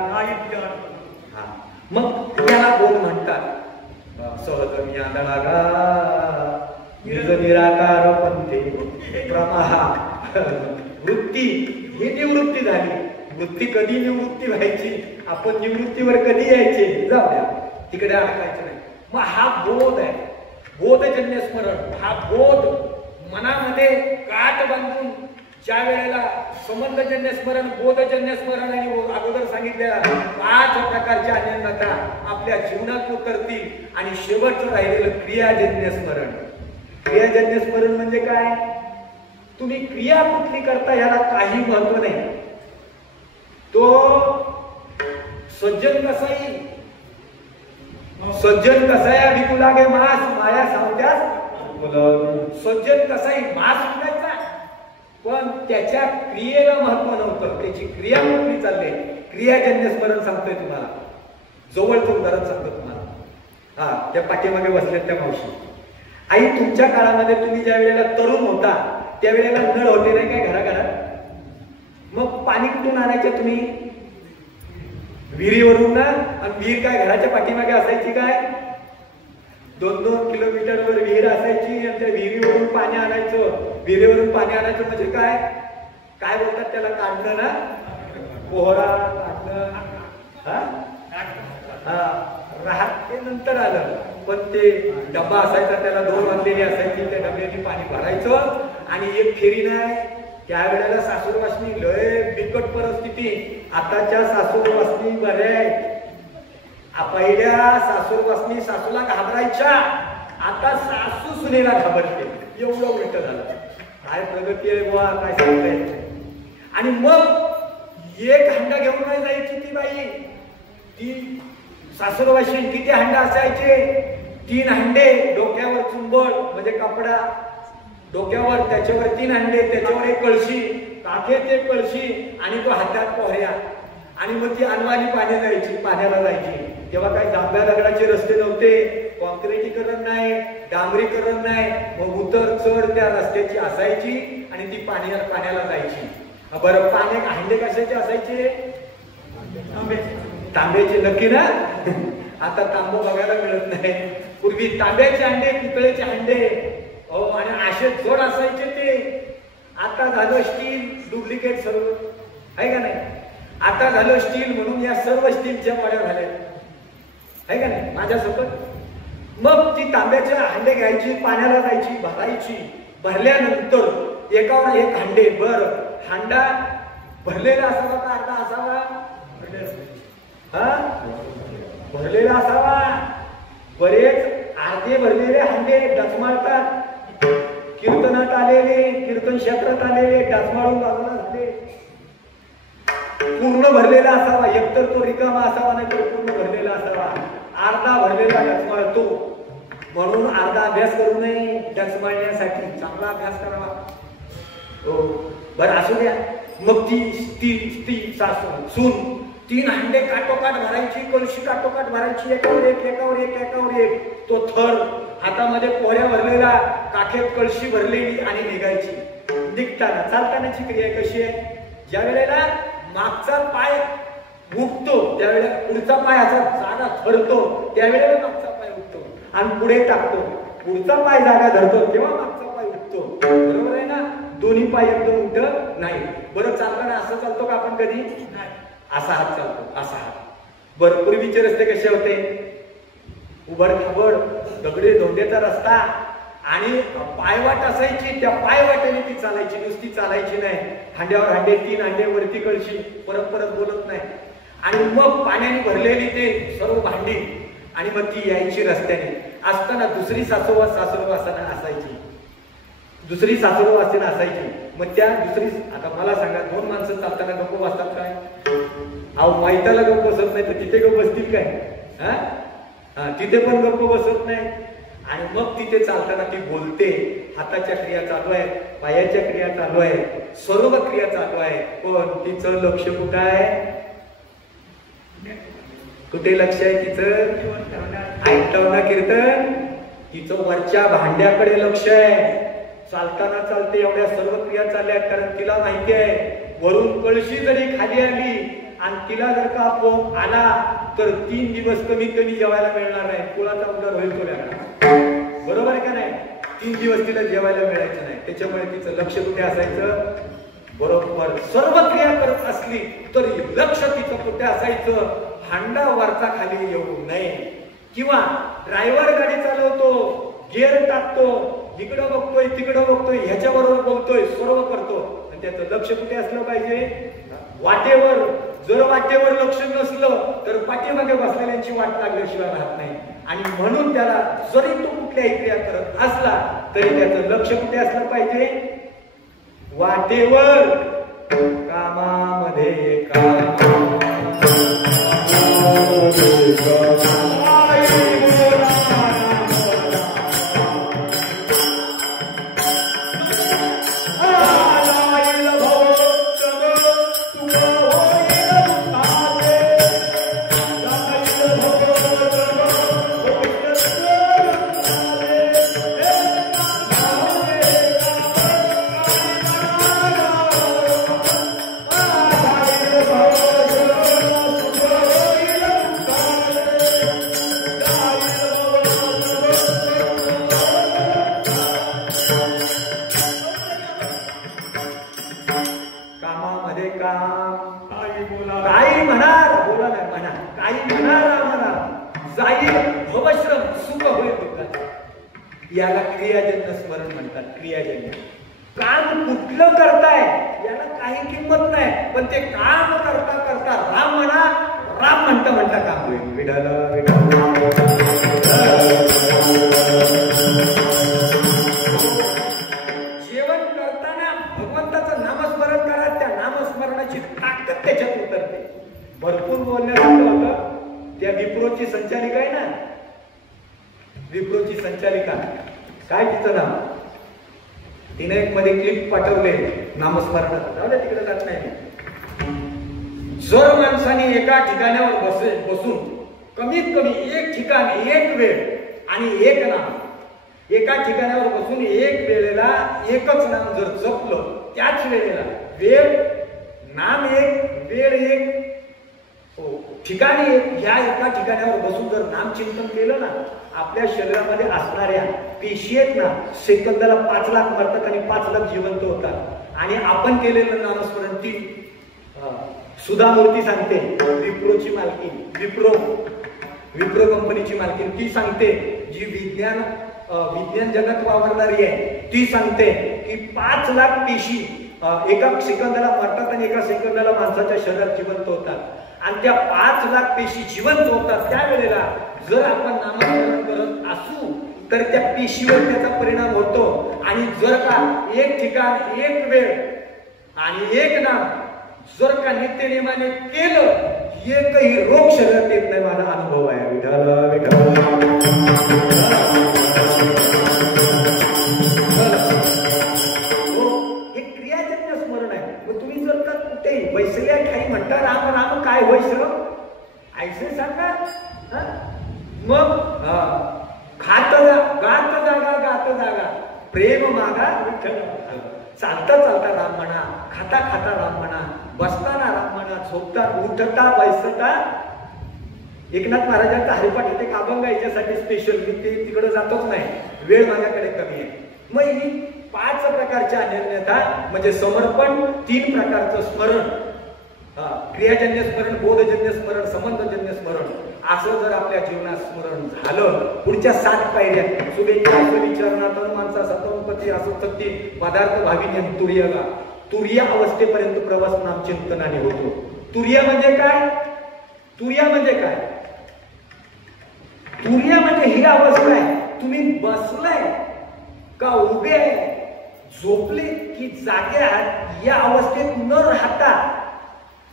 मग याला बोध म्हणतात. सहज आदळागा निज निराकार पंथे प्रमाहा वृत्ती. ही निवृत्ती झाली. वृत्ती कधी निवृत्ती व्हायची? आपण निवृत्तीवर कधी यायचे? जाऊ द्या, तिकडे अडकायचं नाही. मग हा बोध आहे, बोधजन्य स्मरण. हा बोध मनामध्ये गाठ बांधून ज्या वेळेला संबंधजन्य स्मरण, बोधजन्य स्मरण आणि अगोदर सांगितलेला 5 प्रकारच्या अनन्यता आपल्या जीवनात उतरतील. आणि शेवटचं राहिलेलं क्रियाजन्य स्मरण. क्रियाजन्य स्मरण म्हणजे काय? तुम्ही क्रिया कुठली करता याला काही महत्व नाही. तो सज्जन कसाई भिकू लागे मास माया सावत्यास. सज्जन कसाई मास उठायचा, पण त्याच्या क्रियेला महत्व नव्हतं. त्याची क्रिया कुठली चालली, क्रियाजन्य स्मरण सांगतोय तुम्हाला. जवळचं उदाहरण सांगतो तुम्हाला. त्या पाठीमागे बसल्यात त्या मावशी. आई, तुमच्या काळामध्ये तुम्ही ज्या वेळेला तरुण होता त्यावेळेला नळ होते नाही काय घराघरात? मग पाणी कुठून आणायचे तुम्ही? विहिरीवरून ना. आणि विहीर काय घराच्या पाठीमागे असायची काय? 2-2 किलोमीटरवर विहीर असायची आणि त्या विहिरीवरून पाणी आणायचं. विहिरीवरून पाणी आणायचं म्हणजे काय? काय बोलतात त्याला? काढणं ना, पोहरा काढणं. राहत ते नंतर आलं, पण ते डबा असायचा, त्याला 2 वाजलेली असायची. त्या डब्याने पाणी भरायचं आणि एक फेरी नाही. त्यावेळेला सासूरवासनी लय बिकट परिस्थिती. आताच्या सासूरवासनी बऱ्या आहेत. पहिल्या सासूरवासनी सासूला घाबरायच्या, आता सासू सुनेला घाबरते. एवढं उलट झालं. काय प्रगती आहे बुवा, काय सांगताय. आणि मग एक हंडा घेऊन नाही जायची ती बाई. ती सासूरवाशी किती हंडा असायचे? 3 हंडे, डोक्यावर चुंबळ म्हणजे कपडा डोक्यावर, त्याच्यावर 3 हंडे, त्याच्यावर एक कळशी, काखेत एक कळशी आणि तो हातात पोहऱ्या. आणि मग ती अनवाणी पाण्याला जायची. तेव्हा काही जांभ्या दगडाचे रस्ते नव्हते, कॉन्क्रिटीकरण नाही, डांबरीकरण नाही. मग उतर चढ त्या रस्त्याची असायची आणि ती पाण्याला जायची. बरं, पाणी हंडे कशाचे असायचे? तांब्याचे. नक्की ना? आता तांबू बघायला मिळत नाही. पूर्वी तांब्याचे हंडे, पितळेचे हंडे, आणि असे जोड असायचे ते. आता झालं स्टील डुप्लिकेट सर्व, आहे का नाही? आता झालं स्टील म्हणून या सर्व स्टीलच्या पाड्या झाल्या, आहे का नाही माझ्यासोबत? मग ती तांब्याच्या हांडे घ्यायची, पाण्याला जायची, भरायची. भरल्यानंतर एकावर एक हांडे, बर हांडा भरलेला असावा का अर्धा असावा? भरलेला असावा. बरेच अर्धे भरलेले हांडे डचमाळतात. कीर्तनात आलेले, कीर्तन क्षेत्रात आलेले डचमाळून बाजूला झाले. पूर्ण भरलेला असावा, एकतर तो रिकामा असावा नाही तर पूर्ण भरलेला असावा. अर्धा भरलेला डचमाळतो म्हणून अर्धा अभ्यास करू नये. डचमाळण्यासाठी चांगला अभ्यास करावा. हो बरं असू द्या. मग ती सासू सून 3 हांडे काटोकाट भरायची, कळशी काटोकाट भरायची, एकावर एक एकावर एक एकावर एक. तो थर हातामध्ये पोह्या भरलेला, काखेत कळशी भरलेली आणि निघायची. निघताना चालतानाची क्रिया कशी आहे? ज्या वेळेला मागचा पाय उठतो त्यावेळेला पुढचा पाय असा जागा धरतो, त्यावेळेला मागचा पाय उठतो आणि पुढे टाकतो. पुढचा पाय जागा धरतो तेव्हा मागचा पाय उठतो. बरोबर आहे ना? दोन्ही पाय एकदम उठत नाही. बरं चालताना असं चालतो का आपण कधी? नाही. असा हात चालतो, असा हात. बरं पूर्वीचे रस्ते कसे होते? उबड खाबड, दगडे धोंड्याचा रस्ता आणि पायवाट असायची. त्या पायवाटेने ती चालायची, नुसती चालायची नाही. हांड्यावर हांडे, 3 हांडे, वरती कळशी, परत परत बोलत नाही. आणि मग पाण्याने भरलेली ते सर्व भांडी आणि मग ती यायची रस्त्याने. असताना दुसरी सासूरवासाना असायची, दुसरी सासूरवासीना असायची. मग त्या दुसरी, आता मला सांगा 2 माणसं चालताना गप्प बसतात काय? अहो माहिताला गप्प बसत नाही तर तिथे गप्प बसतील काय? तिथे पण गप्प बसत नाही. आणि मग तिथे चालताना ती बोलते. हाताच्या क्रिया चालू आहे, पायाच्या क्रिया चालू आहे, सर्व क्रिया चालू आहे. पण तिचं लक्ष कुठं आहे? कुठे लक्ष आहे तिचं? ऐकताव ना कीर्तन? तिचं वरच्या भांड्याकडे लक्ष आहे. चालताना चालते एवढ्या सर्व क्रिया चालल्या, कारण तिला माहिती आहे वरून कळशी जरी खाली आली आणि तिला जर का पोप आला तर 3 दिवस कमीत कमी जेवायला मिळणार नाही. कुळाचा उद्धार होईल तो वेगळा. बरोबर आहे का नाही? 3 दिवस तिला जेवायला मिळायचं नाही. त्याच्यामुळे तिचं लक्ष कुठे असायचं? बरोबर सर्व क्रिया करत असली तरी लक्ष तिचं कुठे असायचं? हांडा वरचा खाली येऊ नये. किंवा ड्रायव्हर गाडी चालवतो, गिअर टाकतो, इकडं बघतोय तिकडं बघतोय, ह्याच्याबरोबर बोलतोय, सर्व करतो, आणि त्याचं लक्ष कुठे असलं पाहिजे? वाटेवर. जर वाटेवर लक्ष नसलं तर पाठीमागे बसलेल्यांची वाट लागल्याशिवाय राहत नाही. आणि म्हणून त्याला जरी तो कुठल्याही क्रिया करत असला तरी त्याचं लक्ष कुठे असलं पाहिजे? वाटेवर. कामामध्ये काम. याला क्रियाजन्य स्मरण म्हणतात. क्रियाजन्य. काम कुठलं करताय याला काही किंमत नाही, पण ते काम करता करता राम म्हणा, राम म्हणता म्हणता काम होईल. विठ्ठल जेवण करताना भगवंताचं नामस्मरण करा. त्या नामस्मरणाची ताकद त्याच्यात उतरते. भरपूर बोलण्यासारखं होतं. त्या विप्रोची संचालिका आहे ना, विप्रोची संचालिका, काय तिचं नाव? तिने एक मध्ये क्लिप पाठवले नामस्मरणात. जाऊ तिकडे जात नाही. जर माणसाने एका ठिकाणावर बसून कमीत कमी एक ठिकाण, एक वेळ आणि एक नाम, एका ठिकाणावर बसून एक वेळेला एकच नाम जर जपलं, त्याच वेळेला वेळ, नाम एक, वेळ एक, ठिकाणी एक, ह्या एका ठिकाणावर बसून जर नाम चिंतन केलं ना, आपल्या शरीरामध्ये असणाऱ्या पेशी आहेत ना, सेकंदाला 5 लाख मरतात आणि 5 लाख जिवंत होतात. आणि आपण केलेलं नामस्मरण ती सुधा मूर्ती सांगते, विप्रोची मालकी, विप्रो कंपनीची मालकी ती सांगते, जी विज्ञान जगात वावरणारी आहे ती सांगते की 5 लाख पेशी एका सेकंदाला मरतात आणि एका सेकंदाला माणसाच्या शरीरात जिवंत होतात. आणि त्या 5 लाख पेशी जिवंत होतात त्यावेळेला जर आपण नामस्मरण करत असू तर त्या पेशीवर त्याचा परिणाम होतो. आणि जर का एक ठिकाण, एक वेळ आणि एक नाम जर का नित्यनेमाने केलं, एकही रोग शरीरात येत नाही. माझा अनुभव आहे. विठाला हे क्रियाजन्य स्मरण आहे. मग तुम्ही जर का कुठे वैसल्या ठाई म्हणता राम राम काय वैश्र ऐसे सांगा, मग गात जागा प्रेम मागा विठ्ठल. चालता चालता राम म्हणा, खाता खाता राम म्हणा, बसताना राम म्हणा, झोपता उठता बसता. एकनाथ महाराजांचा हरिपाठ इथे अभंग याच्यासाठी स्पेशल, मी ते तिकडे जातोच नाही, वेळ माझ्याकडे कमी आहे. मग ही 5 प्रकारची अनन्यता म्हणजे समर्पण, 3 प्रकारचं स्मरण, क्रियाजन्य स्मरण, बोधजन्य स्मरण, संबंधजन्य स्मरण, असं जर आपल्या जीवनात स्मरण झालं, पुढच्या 7 पायऱ्या शुभेच्छा विचारणात माणसा सतोपती असं सत्ती पदार्थ भावी तुर्यगा, तुर्य अवस्थेपर्यंत प्रवास नामचिंतनाने होतो. तुर्य म्हणजे काय? तुर्य म्हणजे काय? तुर्य म्हणजे ही अवस्था आहे, तुम्ही बसलाय का उभे आहे, झोपले की जागे आहात, या अवस्थेत न राहता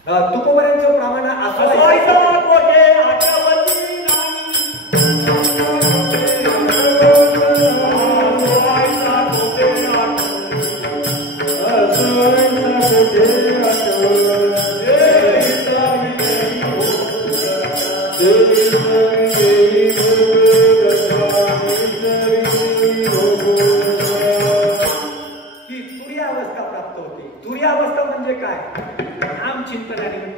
तुकोबऱ्यांचं प्रमाण असं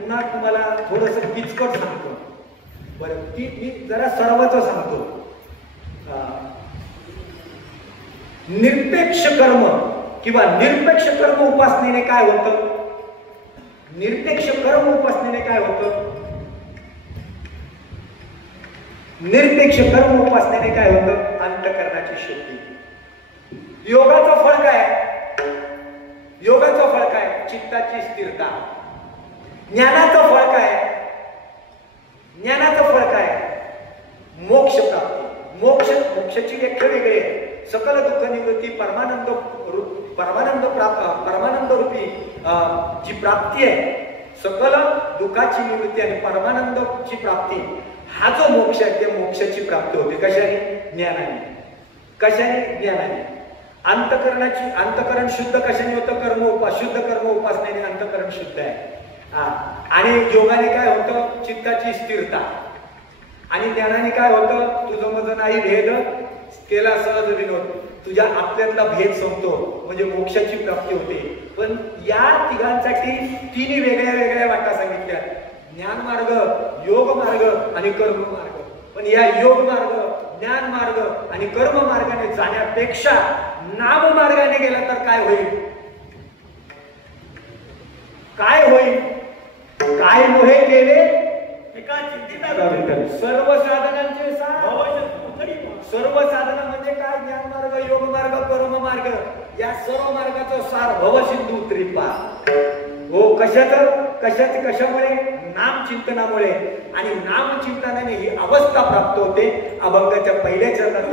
पुन्हा तुम्हाला थोडस किचकट सांगतो. बरं, ती मी जरा सर्वच सांगतो. निरपेक्ष कर्म किंवा निरपेक्ष कर्म उपासनेने काय होतं? निरपेक्ष कर्म उपासनेने काय होतं? निरपेक्ष कर्म उपासनेने काय होतं? अंतःकरणाची शुद्धी. योगाचं फळ काय? योगाचं फळ काय? चित्ताची स्थिरता. ज्ञानाचं फळ काय? ज्ञानाचं फळ काय? मोक्ष प्राप्ती. मोक्षाची व्याख्या वेगळी आहे. सकल दुःख निवृत्ती, परमानंद रूपी जी प्राप्ती आहे, सकल दुःखाची निवृत्ती आणि परमानंदची प्राप्ती, हा जो मोक्ष आहे त्या मोक्षाची प्राप्ती होते. कशाने? ज्ञानाने. कशाने? ज्ञानाने. अंतकरण शुद्ध कशाने होतं? शुद्ध कर्म उपासनेने अंतकरण शुद्ध आहे. आणि योगाने काय होतं? चित्ताची स्थिरता. आणि ज्ञानाने काय होतं? तुझं मज नाही भेद केला सहज विनोद, तुझ्या आपल्यातला भेद संपतो, म्हणजे मोक्षाची प्राप्ती होते. पण या तिघांसाठी 3 वेगळ्या वेगळ्या वाटा सांगितल्या: ज्ञान मार्ग, योग मार्ग आणि कर्म मार्ग. पण या योग मार्ग, ज्ञान मार्ग आणि कर्म मार्गाने जाण्यापेक्षा नाम मार्गाने गेला तर काय होईल? काय होईल? काय मोहे केले सर्व साधनांचे सर्व साधना म्हणजे काय? ज्ञान मार्ग, योग मार्ग, कर्म मार्ग, या सर्व मार्गाचं सार भवसिंधू त्रिपाद. हो, कशामुळे? नाम चिंतनामुळे. आणि नाम चिंतनाने ही अवस्था प्राप्त होते. अभंगाच्या पहिल्या चरणात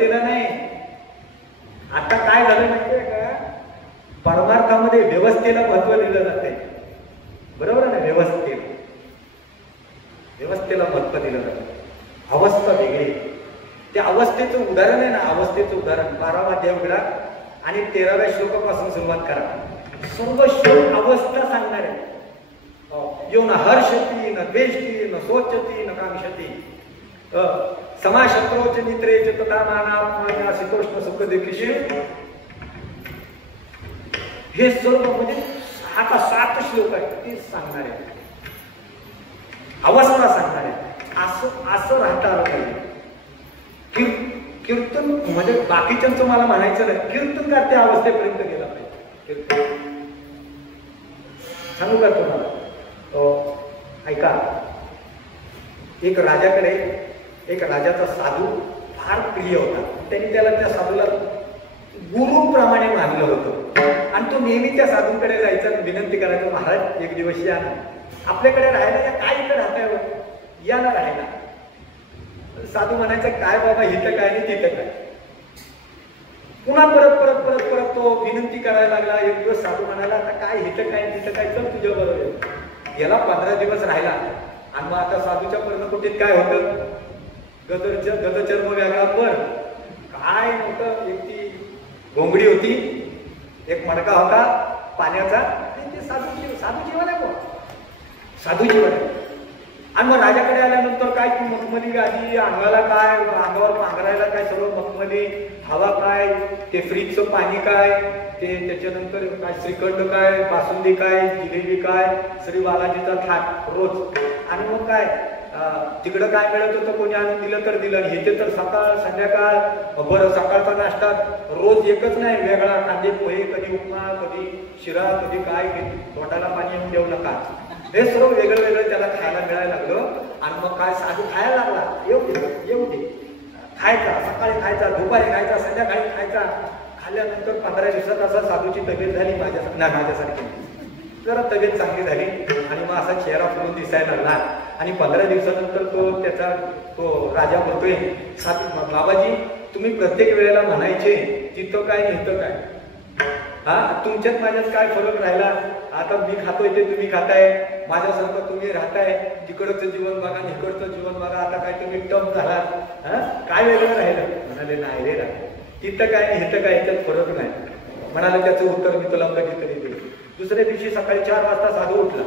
व्यवस्थेला नाही. आता काय झालं माहितीये का, परमार्थामध्ये व्यवस्थेला महत्व दिलं जाते. बरोबर ना, व्यवस्थेला महत्व दिलं जातं. अवस्था वेगळी. त्या अवस्थेचं उदाहरण आहे ना, अवस्थेचं उदाहरण 12वा अध्याय उघडा आणि 13व्या श्लोकापासून सुरुवात करा. सर्व श्लोक अवस्था सांगणार आहे. यो न हर्षती न द्वेष्टी न शोचती न कांक्षती समाशत्रोच मित्रेच तथा माना शीतोष्ण सुख देखील. हे सर्व म्हणजे आता 7 श्लोक आहेत ते सांगणार आहे. अवस्था सांगणार आहे. असं राहता आलं पाहिजे. कीर्तन म्हणजे बाकीच्यांचं मला म्हणायचं नाही, कीर्तनकार त्या अवस्थेपर्यंत गेला पाहिजे. कीर्तन सांगू का तुम्हाला? ऐका, एक राजाकडे एक राजाचा साधू फार प्रिय होता. त्यांनी त्याला त्या साधूला गुरुप्रमाणे मानलं होतं आणि तो नेहमी त्या साधूंकडे जायचा आणि विनंती करायचा, महाराज एक दिवस या ना आपल्याकडे राहायला. या काय इथं राहताय, या ना राहायला. साधू म्हणायचं, काय बाबा इथं काय नाही तिथं काय. पुन्हा परत परत परत परत तो विनंती करायला लागला. एक दिवस साधू म्हणाला, आता काय इथं काय तिथं काय, चल तुझ्या बरोबर. याला 15 दिवस राहिला आणि मग आता साधूच्या पर्णकुटीत काय होतं, गजचर्म वेगळा, पण काय नव्हतं. एक ती घोंगडी होती, एक मडका होता पाण्याचा. ते साधू जीवन आहे बुवा, साधू जीवन आहे. आणि मग राजाकडे आल्यानंतर काय ती मखमली गादी, अंगाला काय, अंगावर पांघरायला काय, सगळं मखमली, हवा काय, ते फ्रीजचं पाणी काय, ते त्याच्यानंतर काय श्रीखंड काय, बासुंदी काय, जिलेबी काय, श्री बालाजीचा थाट रोज. आणि मग काय तिकडं काय मिळत होतं, कोणी आणून दिलं तर दिलं. हे तर सकाळ संध्याकाळ, बरं सकाळचा नाश्ता रोज एकच नाही, वेगळा. कांदे पोहे, कधी उपमा, कधी शिरा, कधी काय, तोंडाला पाणी येऊन देऊ नका. हे सर्व वेगळं वेगळं त्याला खायला मिळायला लागलं. आणि मग काय साधू खायला लागला. येऊ दे खायचा, सकाळी खायचा, दुपारी खायचा, संध्याकाळी खायचा. खाल्ल्यानंतर 15 दिवसात असा साधूची तब्येत झाली माझ्यासारखी. जरा तब्येत चांगली झाली आणि मग असा चेहरा फुलून दिसायला लागला. आणि 15 दिवसानंतर तो राजा बोलतोय, बाबाजी तुम्ही प्रत्येक वेळेला म्हणायचे तिथं काय इथं काय, हा तुमच्यात माझ्यात काय फरक राहिला. आता मी खातोय ते तुम्ही खाताय, माझ्यासारखं तुम्ही राहताय. तिकडचं जीवन बघा, इकडचं जीवन बघा. आता काय तुम्ही टम झाला, काय वेगळं राहिलं. म्हणाले नाही रे राहिलं, तिथं काय इथं काय, याच्यात फरक नाही. म्हणाले त्याचं उत्तर मी तुला कधीतरी देईल. दुसऱ्या दिवशी सकाळी 4 वाजता साधू उठला.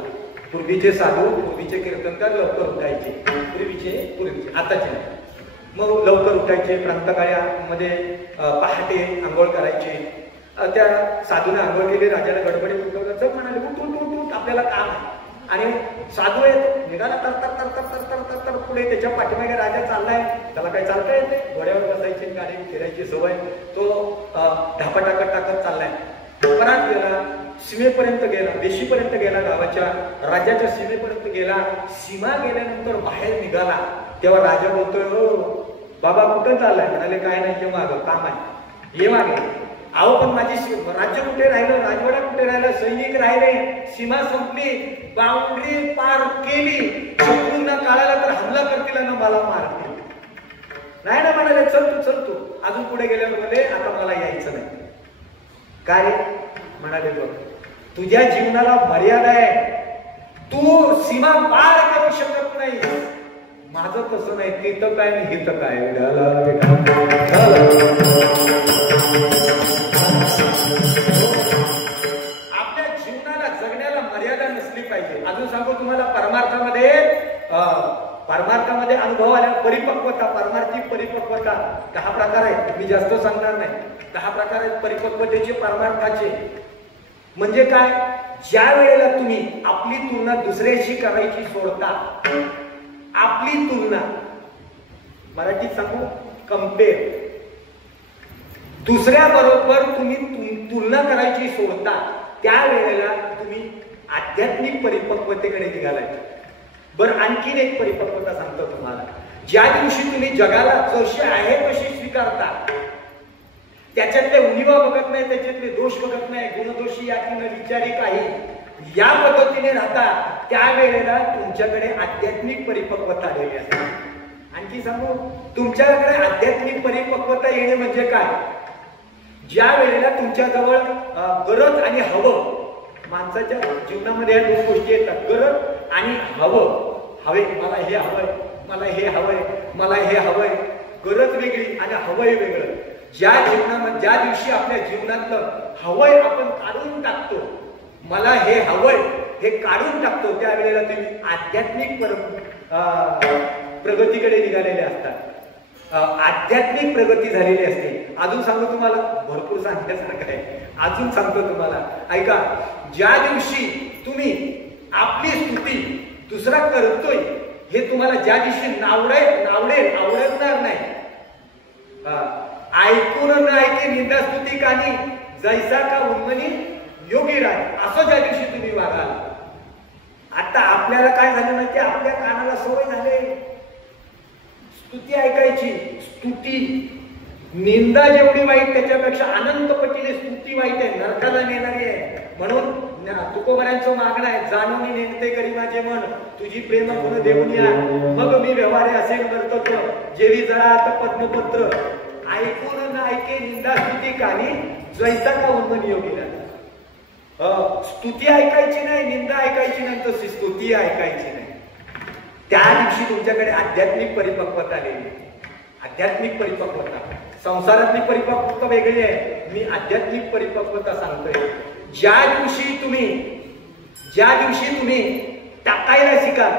पूर्वीचे साधू, पूर्वीचे कीर्तनकार लवकर उठायचे. पूर्वीचे आताचे नाही. मग लवकर उठायचे, प्रांतकाळामध्ये पहाटे आंघोळ करायचे. त्या साधूने आंघोळ केली. राजाला गडबडीत उठवलं. जर म्हणाले उठ आपल्याला काम आहे. आणि साधू येत निघाला तर तर तर तर तर तर तर पुढे. त्याच्या पाठीमागे राजा चाललाय. त्याला काही चालता येते, घोड्यावर बसायची, गाडी फिरायची सवय. तो ढापा टाकत चाललाय. परत गेला, सीमेपर्यंत गेला, वेशीपर्यंत गेला, गावाच्या राज्याच्या सीमेपर्यंत गेला. सीमा गेल्यानंतर बाहेर निघाला तेव्हा राजा बोलतोय, हो बाबा कुठं चाललाय. म्हणाले काय नाही, ये मागं काम आहे, ये मागे. अहो पण माझी राज्य कुठे राहिलं, राजवाडा कुठे राहिलं, सैनिक राहिले, सीमा संपली, बाउंड्री पार केली. शत्रूंना काढायला तर हमला करतील ना मला मारतील. नाही ना म्हणाले, चल तू. अजून पुढे गेल्यावर म्हणाले आता मला यायचं नाही. काय म्हणाले, बघ तुझ्या जीवनाला मर्यादा आहे, तू सीमा पार करू शकत नाही. माझं तसं नाही, तिथं काय आणि हिथं काय. आपल्या जीवनाला जगण्याला मर्यादा नसली पाहिजे. अजून सांगू तुम्हाला, परमार्थामध्ये अनुभव आल्या परिपक्वता, परमार्थी परिपक्वता 10 प्रकार आहेत. मी जास्त सांगणार नाही. 10 प्रकार आहेत परिपक्वतेचे, परमार्थाचे. म्हणजे काय, ज्या वेळेला तुम्ही आपली तुलना दुसऱ्याशी करायची सोडता, आपली तुलना मराठीत सांगू, कम्पेअर, दुसऱ्या बरोबर तुम्ही तुलना करायची सोडता, त्या वेळेला तुम्ही आध्यात्मिक परिपक्वतेकडे निघालाय. बरं, आणखीन एक परिपक्वता सांगतो तुम्हाला. ज्या दिवशी तुम्ही जगाला जशी आहे तशी स्वीकारता, त्याच्यातले उणिवा बघत नाही, त्याच्यातले दोष बघत नाही, गुणदोषी याची न विचारी काही, या पद्धतीने राहता, त्यावेळेला तुमच्याकडे आध्यात्मिक परिपक्वता आलेली असते. आणखी सांगू, तुमच्याकडे आध्यात्मिक परिपक्वता येणे म्हणजे काय? ज्या वेळेला तुमच्याजवळ गरज आणि हवं, माणसाच्या जीवनामध्ये या दोन गोष्टी येतात, गरज आणि हवं. हवे, मला हे हवंय, मला हे हवंय, मला हे हवंय. गरज वेगळी आणि हवंय वेगळं. ज्या दिवशी आपल्या जीवनातलं हवंय आपण काढून टाकतो, मला हे हवंय हे काढून टाकतो, त्यावेळेला तुम्ही आध्यात्मिक प्रगतीकडे निघालेले असतात. आध्यात्मिक प्रगती झालेली असते. अजून सांगू तुम्हाला, भरपूर सांगण्यासारखं आहे, अजून सांगतो तुम्हाला, ऐका. ज्या दिवशी तुम्ही आपली स्तुती दुसरा करतोय हे तुम्हाला ज्या दिवशी आवडणार नाही, ऐकून न ऐके निंदा स्तुती कानी, जैसा का उन्मनी योगी राय, असं ज्या दिवशी तुम्ही वागाल. आता आपल्याला काय झालं ना, की आपल्या कानाला सवय झाले स्तुती ऐकायची. स्तुती, निंदा जेवढी वाईट त्याच्यापेक्षा अनंत पटीने स्तुती वाईट आहे, नरकाला नेणारी आहे. म्हणून तुकोबऱ्यांचं मागणं आहे, जाणून नेते करी माझे मन, तुझी प्रेम गुण देऊन या, मग मी व्यवहारे असेल कर्तव्य, जेवी जळात पद्मपत्र, ऐकून न ऐके निंदा स्तुती कानी, जैसा का उन्मनी योगीला. स्तुती ऐकायची नाही, निंदा ऐकायची नाही, तर स्तुती ऐकायची नाही. त्या दिवशी तुमच्याकडे आध्यात्मिक परिपक्वता आलेली. आध्यात्मिक परिपक्वता, संसारातली परिपक्वता वेगळी आहे, मी आध्यात्मिक परिपक्वता सांगतोय. ज्या दिवशी तुम्ही टाकायला शिकाल,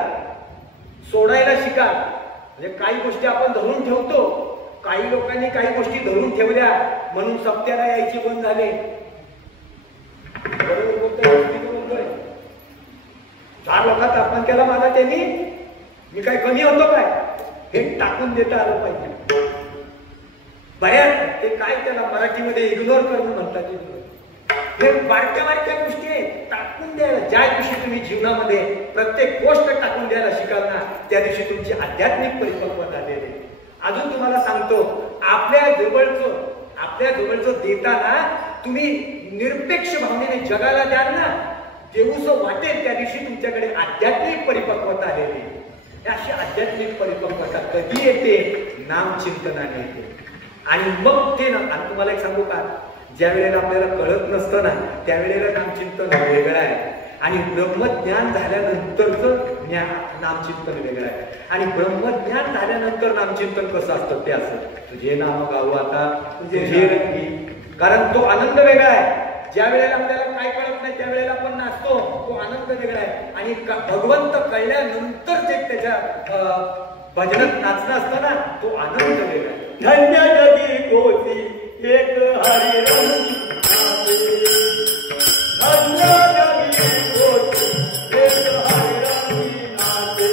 सोडायला शिकाल, म्हणजे काही गोष्टी आपण धरून ठेवतो, काही लोकांनी काही गोष्टी धरून ठेवल्या म्हणून सप्त्याला यायची बंद झाले. बरोबर बोलतोय. 4 लोकांत अपमान केला माझा त्यांनी, मी काय कमी होतो काय? हे टाकून देता आलं पाहिजे. बऱ्याच ते काय त्याला मराठीमध्ये इग्नोर करणं म्हणतात. हे बारक्या गोष्टी आहेत, टाकून द्यायला. ज्या दिवशी तुम्ही जीवनामध्ये प्रत्येक गोष्ट टाकून द्यायला शिकाल ना, त्या दिवशी तुमची आध्यात्मिक परिपक्वता आलेली. अजून तुम्हाला सांगतो, आपल्या जवळचं देताना तुम्ही निरपेक्ष भावनेने जगाला द्याल ना, देऊसं वाटेल, त्या दिवशी तुमच्याकडे आध्यात्मिक परिपक्वता आलेली. अशी आध्यात्मिक परिपक्वता कधी येते? नामचिंतनाने येते. आणि मग ते ना, आणि तुम्हाला एक सांगू का, ज्या वेळेला आपल्याला कळत नसतं ना, त्यावेळेला नामचिंतन वेगळं आहे, आणि ब्रह्मज्ञान झाल्यानंतरचं नामचिंतन वेगळं आहे. आणि ब्रह्मज्ञान झाल्यानंतर नामचिंतन कसं असतं ते असं, तुझे नाम गाऊ आता तुझे रंगी. कारण तो आनंद वेगळा आहे. ज्या वेळेला आपल्याला काय कळत नाही त्यावेळेला आपण नाचतो, तो आनंद वेगळा आहे. आणि भगवंत कळल्यानंतर जे त्याच्या भजनात नाचणं असतं ना, तो आनंद वेगळा आहे. धन्य जगी कोसी एक हरी रंगी धन्य जगी कोसी एक हरी रंगी नाचे,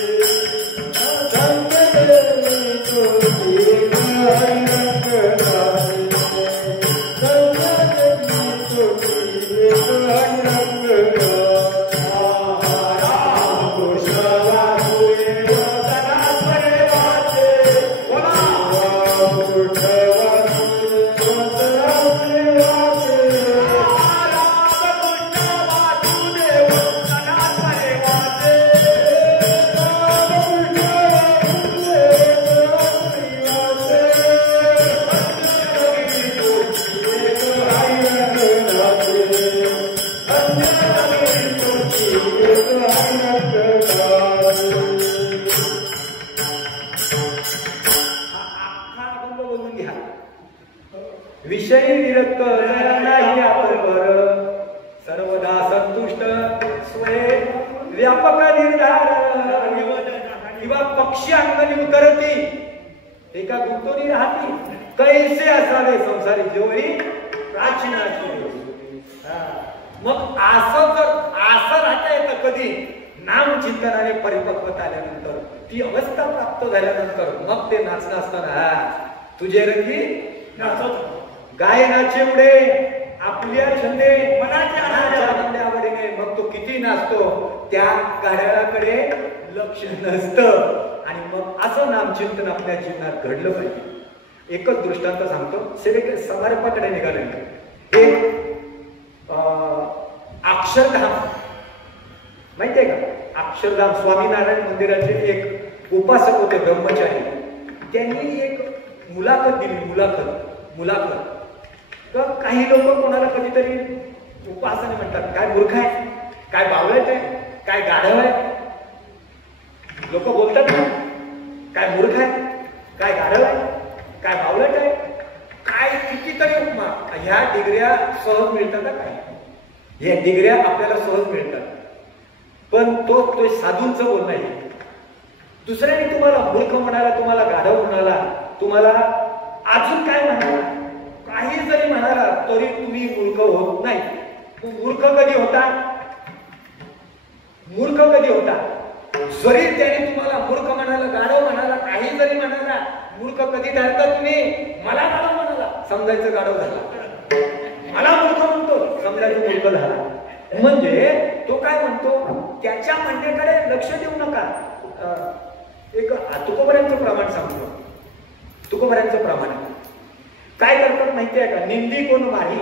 धन्य जगी कोसी एक हरी रंग नाचे, धन्य जगी कोसी एक हरी रंग नाचे. विषयी विरक्त नाही आपण सर्वदा संतुष्ट स्वयं व्यापक निर्धार किंवा पक्षी अंगणी उतरती एका गुंतोनी राहती, कैसे असावे संसारी जोरी प्राचीनाची. मग असं राहता येतं कधी? नामचिंतनाने परिपक्वता आल्यानंतर, ती अवस्था प्राप्त झाल्यानंतर मग ते नाचणं असताना तुझे रंगी नाचत गायनाचे उडे आपल्या छंदे मनाच्या आवडीने. मग तो किती नाचतो, त्या घड्याळाकडे लक्ष नसतं. आणि मग असं नामचिंतन आपल्या जीवनात घडलं पाहिजे. एकच दृष्टांत सांगतो, समारंभाकडे निघाले. एक अक्षरधाम माहितीये का? अक्षरधाम स्वामीनारायण मंदिराचे एक उपासक होते, ब्रह्मचारी. त्यांनी एक मुलाखत दिली, मुलाखत. तर काही लोक कोणाला कधीतरी उपहासाने म्हणतात, काय मूर्ख आहे, काय बावळट आहे, काय गाढव आहे. लोक बोलतात ना, काय मूर्ख आहे, काय गाढव आहे, काय बावळट आहे, काय कितीतरी उपमा. ह्या डिग्र्या सहज मिळतात का? काय ह्या डिग्र्या आपल्याला सहज मिळतात, पण तो साधूंचं बोलणं आहे. दुसऱ्याने तुम्हाला मूर्ख म्हणाला, तुम्हाला गाढव म्हणाला, तुम्हाला अजून काय म्हणाला, काही जरी म्हणाला तरी तुम्ही मूर्ख होत नाही. मूर्ख कधी होता? मूर्ख कधी होता? जरी त्याने तुम्हाला मूर्ख म्हणाला, गाढव म्हणाला, काही जरी म्हणाला, मूर्ख कधी ठरता तुम्ही? मला गाढव म्हणाला, समजायचं गाढव झाला. मला मूर्ख म्हणतो, समजायचं मूर्ख झाला. म्हणजे तो काय म्हणतो, त्याच्या म्हणण्याकडे लक्ष देऊ नका. एक तुकोबऱ्यांचं प्रमाण सांगतो. तुकोबऱ्यांचं प्रमाण काय करतात माहितीये का? निंदी कोण मारी,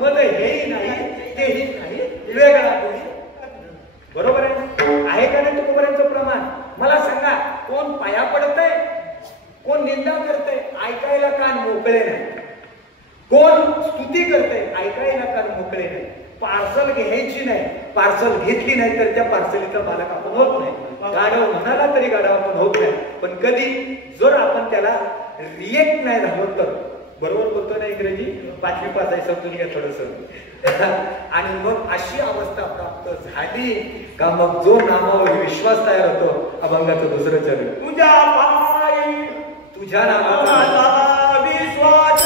मग हेही नाही तेही नाही, वेगळा कोणी. बरोबर आहे का नाही तुकोबऱ्यांचं प्रमाण? मला सांगा, कोण पाया पडतंय, कोण निंदा करतंय, ऐकायला कान मोकळे नाही. कोण स्तुती करतंय, ऐकायला कान मोकळे नाही. पार्सल घ्यायची नाही, पार्सल घेतली नाही तर त्या पार्सलीचा मालक आपण होत नाही. गाढव म्हणाला तरी गाढव आपण होत नाही. पण कधी जर आपण त्याला रिएक्ट नाही झालो तर, बरोबर बोलतो ना इंग्रजी, 5वी पास आहे समजून घ्या थोडस. आणि मग अशी अवस्था प्राप्त झाली का मग जो नामावर विश्वास तयार होतो, अभंगाचं दुसरं चरण, तुझ्या नामाचा विश्वास,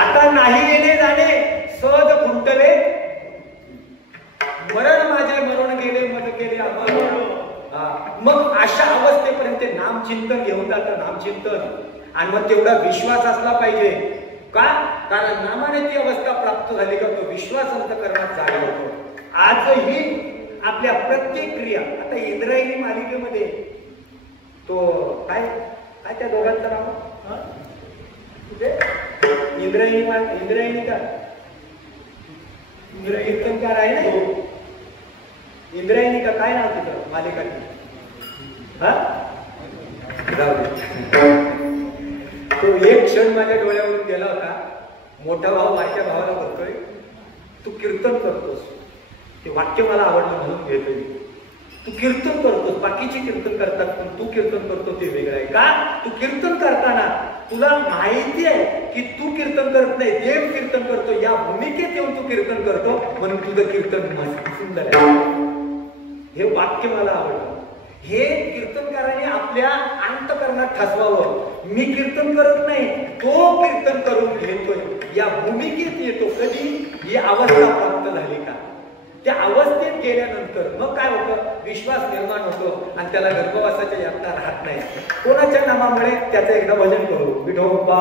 आता नाही येणे जाणे सहज खुंटले, मरण माझे मरण गेले, मत केले मग अशा अवस्थेपर्यंत नामचिंतन घेऊन जातं, नामचिंतन. आणि मग तेवढा विश्वास असला पाहिजे का? कारण नामाने ती अवस्था प्राप्त झाली का तो विश्वास अंतःकरणात जागा होतो. आजही आपल्या प्रत्येक क्रिया, आता इंद्रायणी मालिकेमध्ये तो काय काय त्या दोघांचं नाव, इंद्रायणी का कीर्तनकार आहे ना, इंद्रायणी का काय नाव तिथं मालिकाची, तो एक क्षण माझ्या डोळ्यावरून गेला होता. मोठा भाऊ माझ्या भावाला बोलतोय, तू कीर्तन करतोस, ते वाक्य मला आवडलं म्हणून घेतोय. तू कीर्तन करतोस, बाकीचे कीर्तन करतात पण तू कीर्तन करतो ते वेगळं आहे का? तू कीर्तन करताना तुला माहिती आहे की तू कीर्तन करत नाही, देव कीर्तन करतो, या भूमिकेत येऊन तू कीर्तन करतो म्हणून तुझं कीर्तन सुंदर आहे. हे वाक्य मला आवडलं. हे कीर्तनकाराने आपल्या अंतःकरणात ठसवावं. मी कीर्तन करत नाही, तो कीर्तन करून घेतोय, या भूमिकेत येतो. कधी ही अवस्था प्राप्त झाली का? त्या अवस्थेत गेल्यानंतर मग काय होतं? विश्वास निर्माण होतो आणि त्याला गर्भवासाच्या यातना राहत नाही. कोणाच्या नामामुळे? त्याचं एकदा भजन करू. विठोबा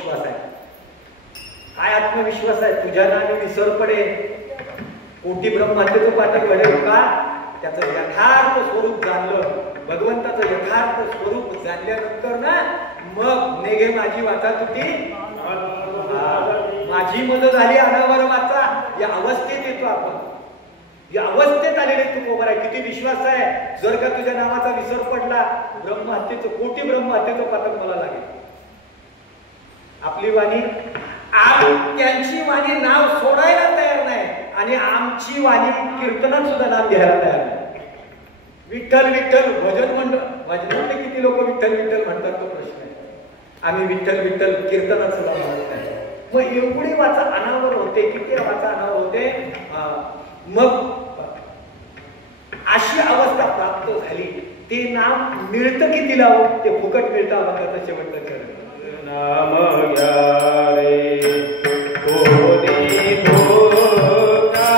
आत्मविश्वास आहे. काय आत्मविश्वास आहे? तुझ्या नामी विसर पडे कोटी ब्रह्मांडेचं पाठक घडेल का? त्याचं यथार्थ स्वरूप जाणलं, भगवंताचं यथार्थ स्वरूप जाणल्यानंतर ना मग नेगे माझी वाचा तुटी, माझी मदत झाली अनावर वाचा. या अवस्थेत येतो आपण, या अवस्थेत आलेले तू उभा आहे. किती विश्वास आहे? जर का तुझ्या नावाचा विसर पडला, ब्रह्महत्येचं कोटी ब्रह्महत्येचं पातक मला लागेल. आपली वाणी, त्यांची वाणी नाव सोडायला तयार नाही आणि आमची वाणी कीर्तनात सुद्धा नाव घ्यायला तयार नाही. विठ्ठल विठ्ठल भजन मंडळ, भजनातले किती लोक विठ्ठल विठ्ठल म्हणतात तो प्रश्न आहे. आम्ही विठ्ठल विठ्ठल कीर्तनात सुद्धा म्हणत नाही. मग एवढी वाचा अनावर होते, किती वाचा अनावर होते. मग अशी अवस्था प्राप्त झाली. ते नाम मिळतं की तिला ते फुकट मिळतं. अभंगाचं शेवटचं चरण नाम घ्या रे कोणी धोका,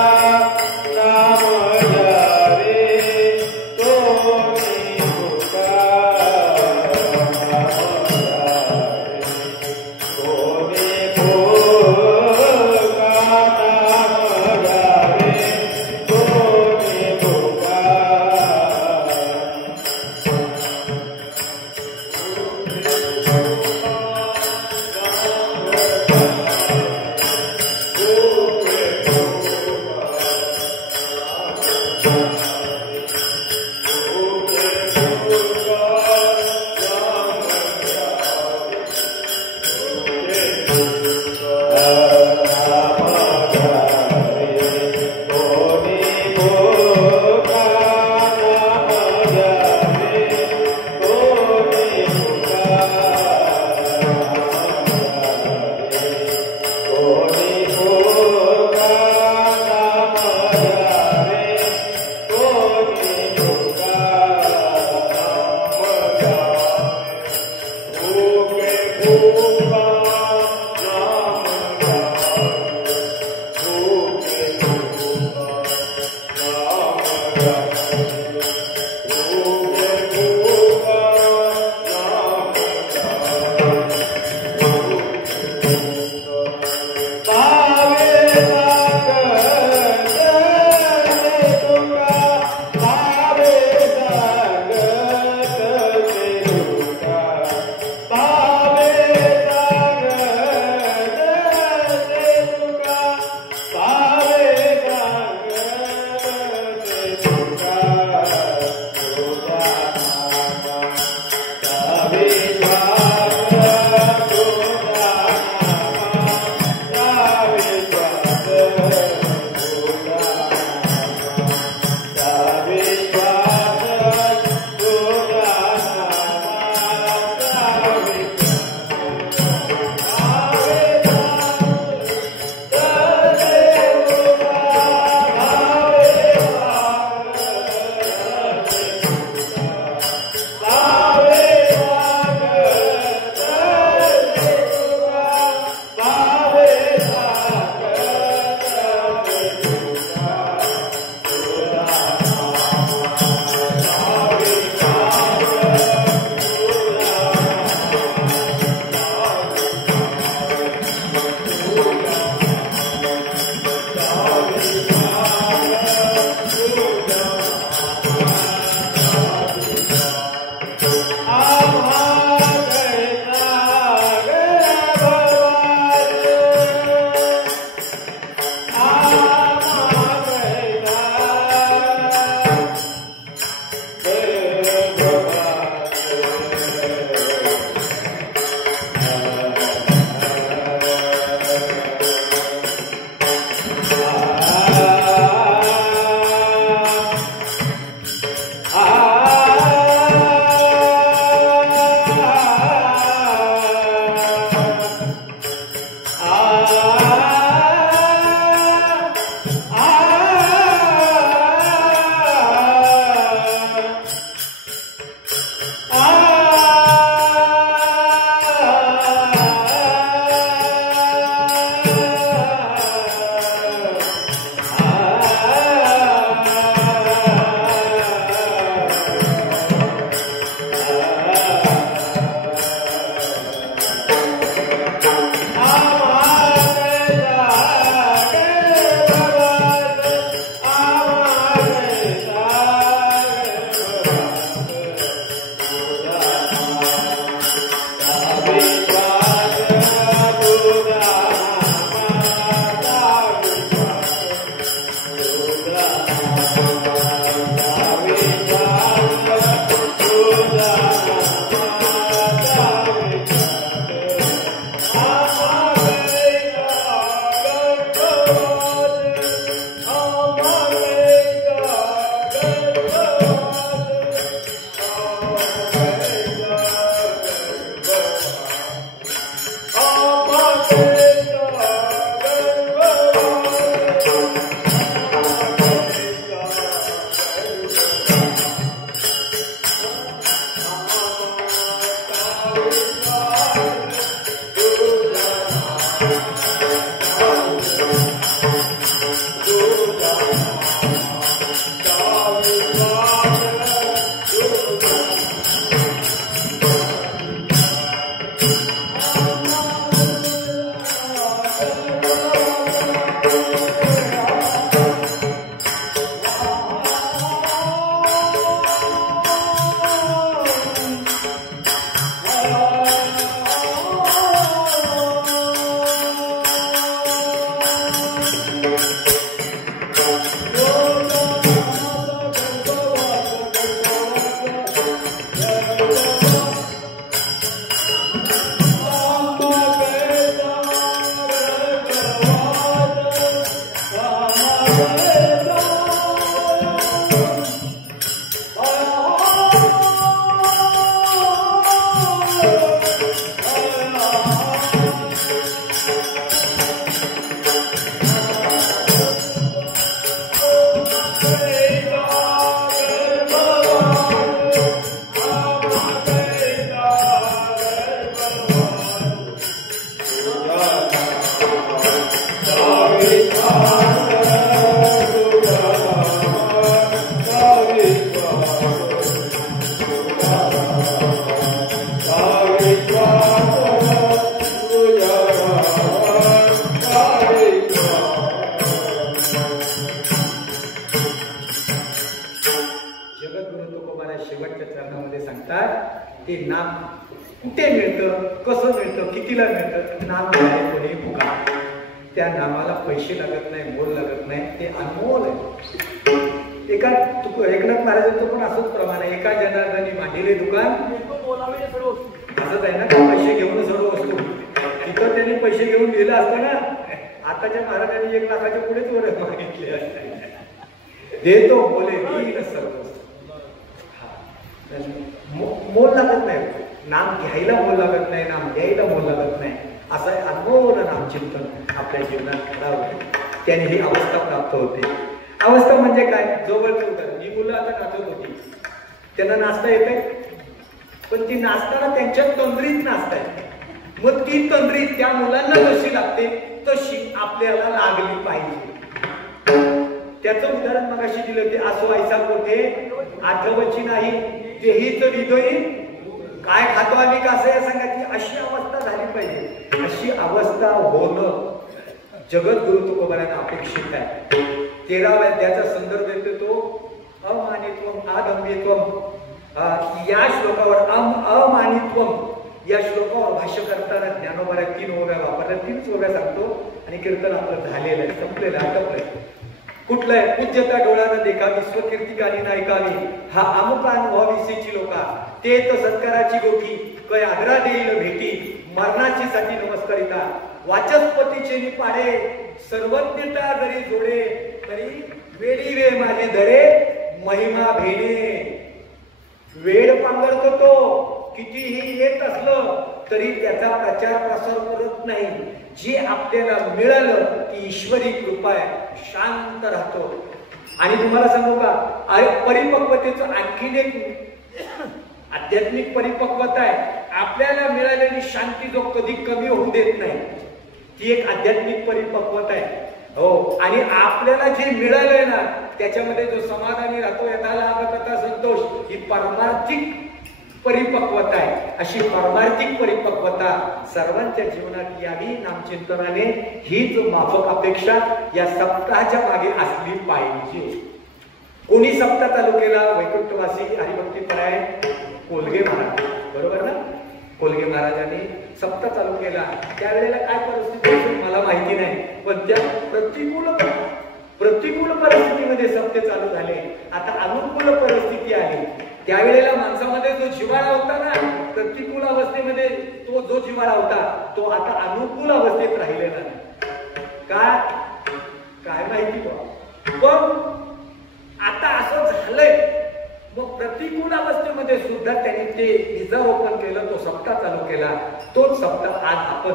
नाम घ्या रे कोणी धोका, नाम घ्या रे कोणी धोका, नाम घ्या रे कोणी धोका. ते नाम कुठे मिळतं, कसं मिळतं, कितीला मिळतं, नाम घ्यायला कोणी मुका. त्या नामाला पैसे लागत नाही, मोल लागत नाही, ते अनमोल आहे. एकनाथ महाराजांचं पण असंच प्रमाण आहे. एका जनार्दनी मांडलेले दुकान असंच आहे ना, पैसे घेऊन सर्व वस्तू. तिथं त्यांनी पैसे घेऊन दिलं असतं ना, आताच्या महाराजांनी 1 लाखाच्या पुढेच वर मागितले असते. देतो बोले देईन सर्व. मोल लागत नाही, नाम घ्यायला मोल लागत नाही, नाम द्यायला मोल लागत नाही. असं अनमोल नामचिंतन आपल्या जीवनात करावं, त्याने ही अवस्था प्राप्त होते. अवस्था म्हणजे काय? जवळचं उदाहरण, ही मुलं आता नाचत होती, त्यांना नाचता येते, पण ती नाचताना त्यांच्या तंद्रीत नाचतायत. मग ती तंद्री त्या मुलांना जशी लागते तशी आपल्याला लागली पाहिजे. त्याचं उदाहरण मगाशी दिलं ते असो ऐसा कोठे आठवची नाही तेहीच हृदयी काय खातो आम्ही कसं या सांगा की अशी अवस्था झाली पाहिजे. अशी अवस्था होणं जगद्गुरु तुकोबारांना अपेक्षित आहे. 13व्या अध्यायाचा संदर्भ देतो तो अमानित्वम आदम्यत्वम. या श्लोकावर अमानित्वम या श्लोकावर भाष्य करताना ज्ञानोबाऱ्या 3 ओव्या वापरल्या. 3च ओव्या सांगतो आणि कीर्तन आपलं झालेलं आहे, संपलेलं आटपलंय. कुठलंय? पूज्यता डोळ्यानं देखावी, स्वकीर्ती गाणी नायकावी, हा अमुक अनुभवीसीची लोका, ते तर सत्काराची गोठी, कै आग्रा देईल भेटी, मरणाची साठी नमस्कारिता, वाचस्पतीचे निपाडे, सर्वज्ञता जरी जोडे, तरी वेडी वे माझे धडे, महिमा भेणे. वेळ पांघरतो तो, कितीही येत असलं तरी त्याचा प्रचार प्रसार करत नाही. जे आपल्याला मिळालं ती ईश्वरी कृपा आहे, शांत राहतो. आणि तुम्हाला सांगू का, परिपक्वतेचं आणखीन एक आध्यात्मिक परिपक्वता आहे. आपल्याला मिळालेली शांती जो कधी कमी होऊ देत नाही, ती एक आध्यात्मिक परिपक्वता आहे. हो, आणि आपल्याला जे मिळालंय ना त्याच्यामध्ये जो समाधानी राहतो, यथा लाभ कथा संतोष, ही परमार्थिक परिपक्वता आहे. अशी परमार्थिक परिपक्वता सर्वांच्या जीवनात यावी नामचिंतनाने, हीच माफक अपेक्षा या सप्ताहाच्या मागे असली पाहिजे. कोणी सप्ताह चालू केला? वैकुंठवासी हरिभक्तीपराय कोलगे महाराज, बरोबर ना? कोलगे महाराजांनी सप्ताह चालू केला. त्यावेळेला काय परिस्थिती होती मला माहिती नाही, पण त्या प्रतिकूल परिस्थितीमध्ये सप्ताह चालू झाले. आता अनुकूल परिस्थिती आली. त्यावेळेला माणसामध्ये जो जिव्हाळा होता ना, प्रतिकूल अवस्थेमध्ये तो जो जिव्हाळा होता तो आता अनुकूल अवस्थेत राहिलेला नाही. काय माहिती पण आता असं झालंय. मग प्रतिकूल अवस्थेमध्ये सुद्धा त्यांनी ते बीजारोपण केलं, तो सप्ताह चालू केला. तोच सप्ताह आज आपण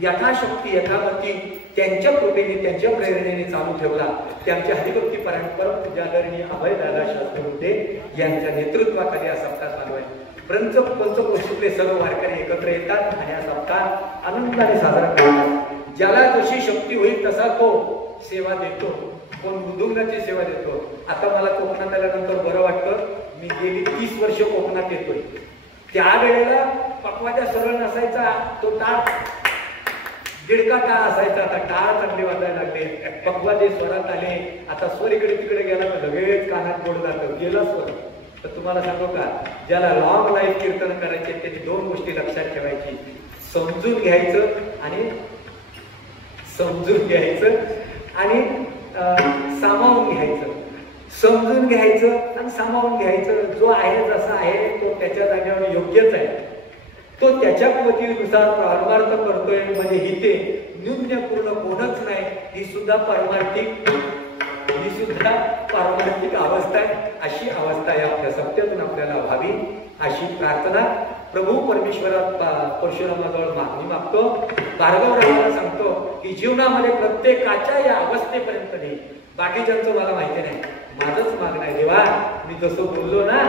यथाशक्ती यथामती त्यांच्या कृपेने त्यांच्या प्रेरणेने चालू ठेवला. त्यांच्या हरिभक्ती परंपरा आदरणीय अभयदादा शास्त्री होते, यांच्या नेतृत्वाखाली हा सप्ताह चालू आहे. पंचकोशीतले सर्व वारकरी एकत्र येतात आणि हा सप्ताह आनंदाने साजरा करतात. ज्याला जशी शक्ती होईल तसा तो सेवा देतो. कोण मृदुंगाची सेवा देतो. आता मला कोकणात आल्यानंतर बरं वाटतं. मी गेली 30 वर्ष कोकणात येतोय. त्यावेळेला पकवाजा सरळ नसायचा, तो टाळ दीडका टाळ असायचा. आता टाळ चांगले वाजायला लागले, पकवाजे स्वरात आले. आता स्वर इकडे तिकडे गेला तर लगेच कानात गोड जातं, गेला स्वर. तर तुम्हाला सांगू का, ज्याला लॉंग लाईफ कीर्तन करायचे त्याची 2 गोष्टी लक्षात ठेवायची. समजून घ्यायचं आणि सामावून घ्यायचं. समजून घ्यायचं आणि सामावून घ्यायचं. जो आहे जसा आहे तो त्याच्या जागेवर योग्यच आहे. तो त्याच्या पद्धतीनुसार परमार्थ करतोय म्हणजे हिते न्यूनपूर्ण कोणच नाही. ही सुद्धा परमार्थिक अवस्था आहे. अशी अवस्था आहे आपल्या सत्यातून आपल्याला व्हावी अशी प्रार्थना प्रभू परमेश्वरात परशुरामाजवळ मागणी मागतो. भार्गवरावाला सांगतो की जीवनामध्ये प्रत्येकाच्या या अवस्थेपर्यंत नाही. बाकीच्यांचं मला माहिती नाही, माझंच मागणं आहे. देवा, मी जसं बोललो ना,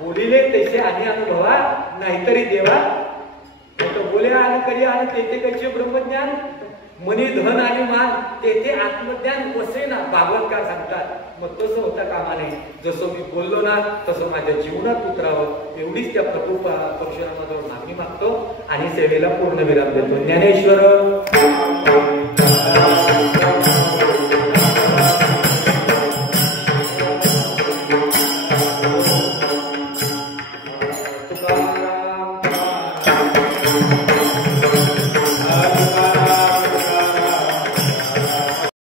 बोलिले तसे आणि अनुभवा, नाहीतरी देवा बोले आणि करी आणि तेथे कैचे ब्रह्मज्ञान, मनी धन आणि मान तेथे आत्मज्ञान वसे ना. भागवतकार सांगतात. मग तसं होता कामा नये. जसं मी बोललो ना तसं माझ्या जीवनात उतरावं एवढीच त्या प्रभू परशुरामाजवळ मागणी मागतो आणि सेवेला पूर्ण विराम देतो. ज्ञानेश्वर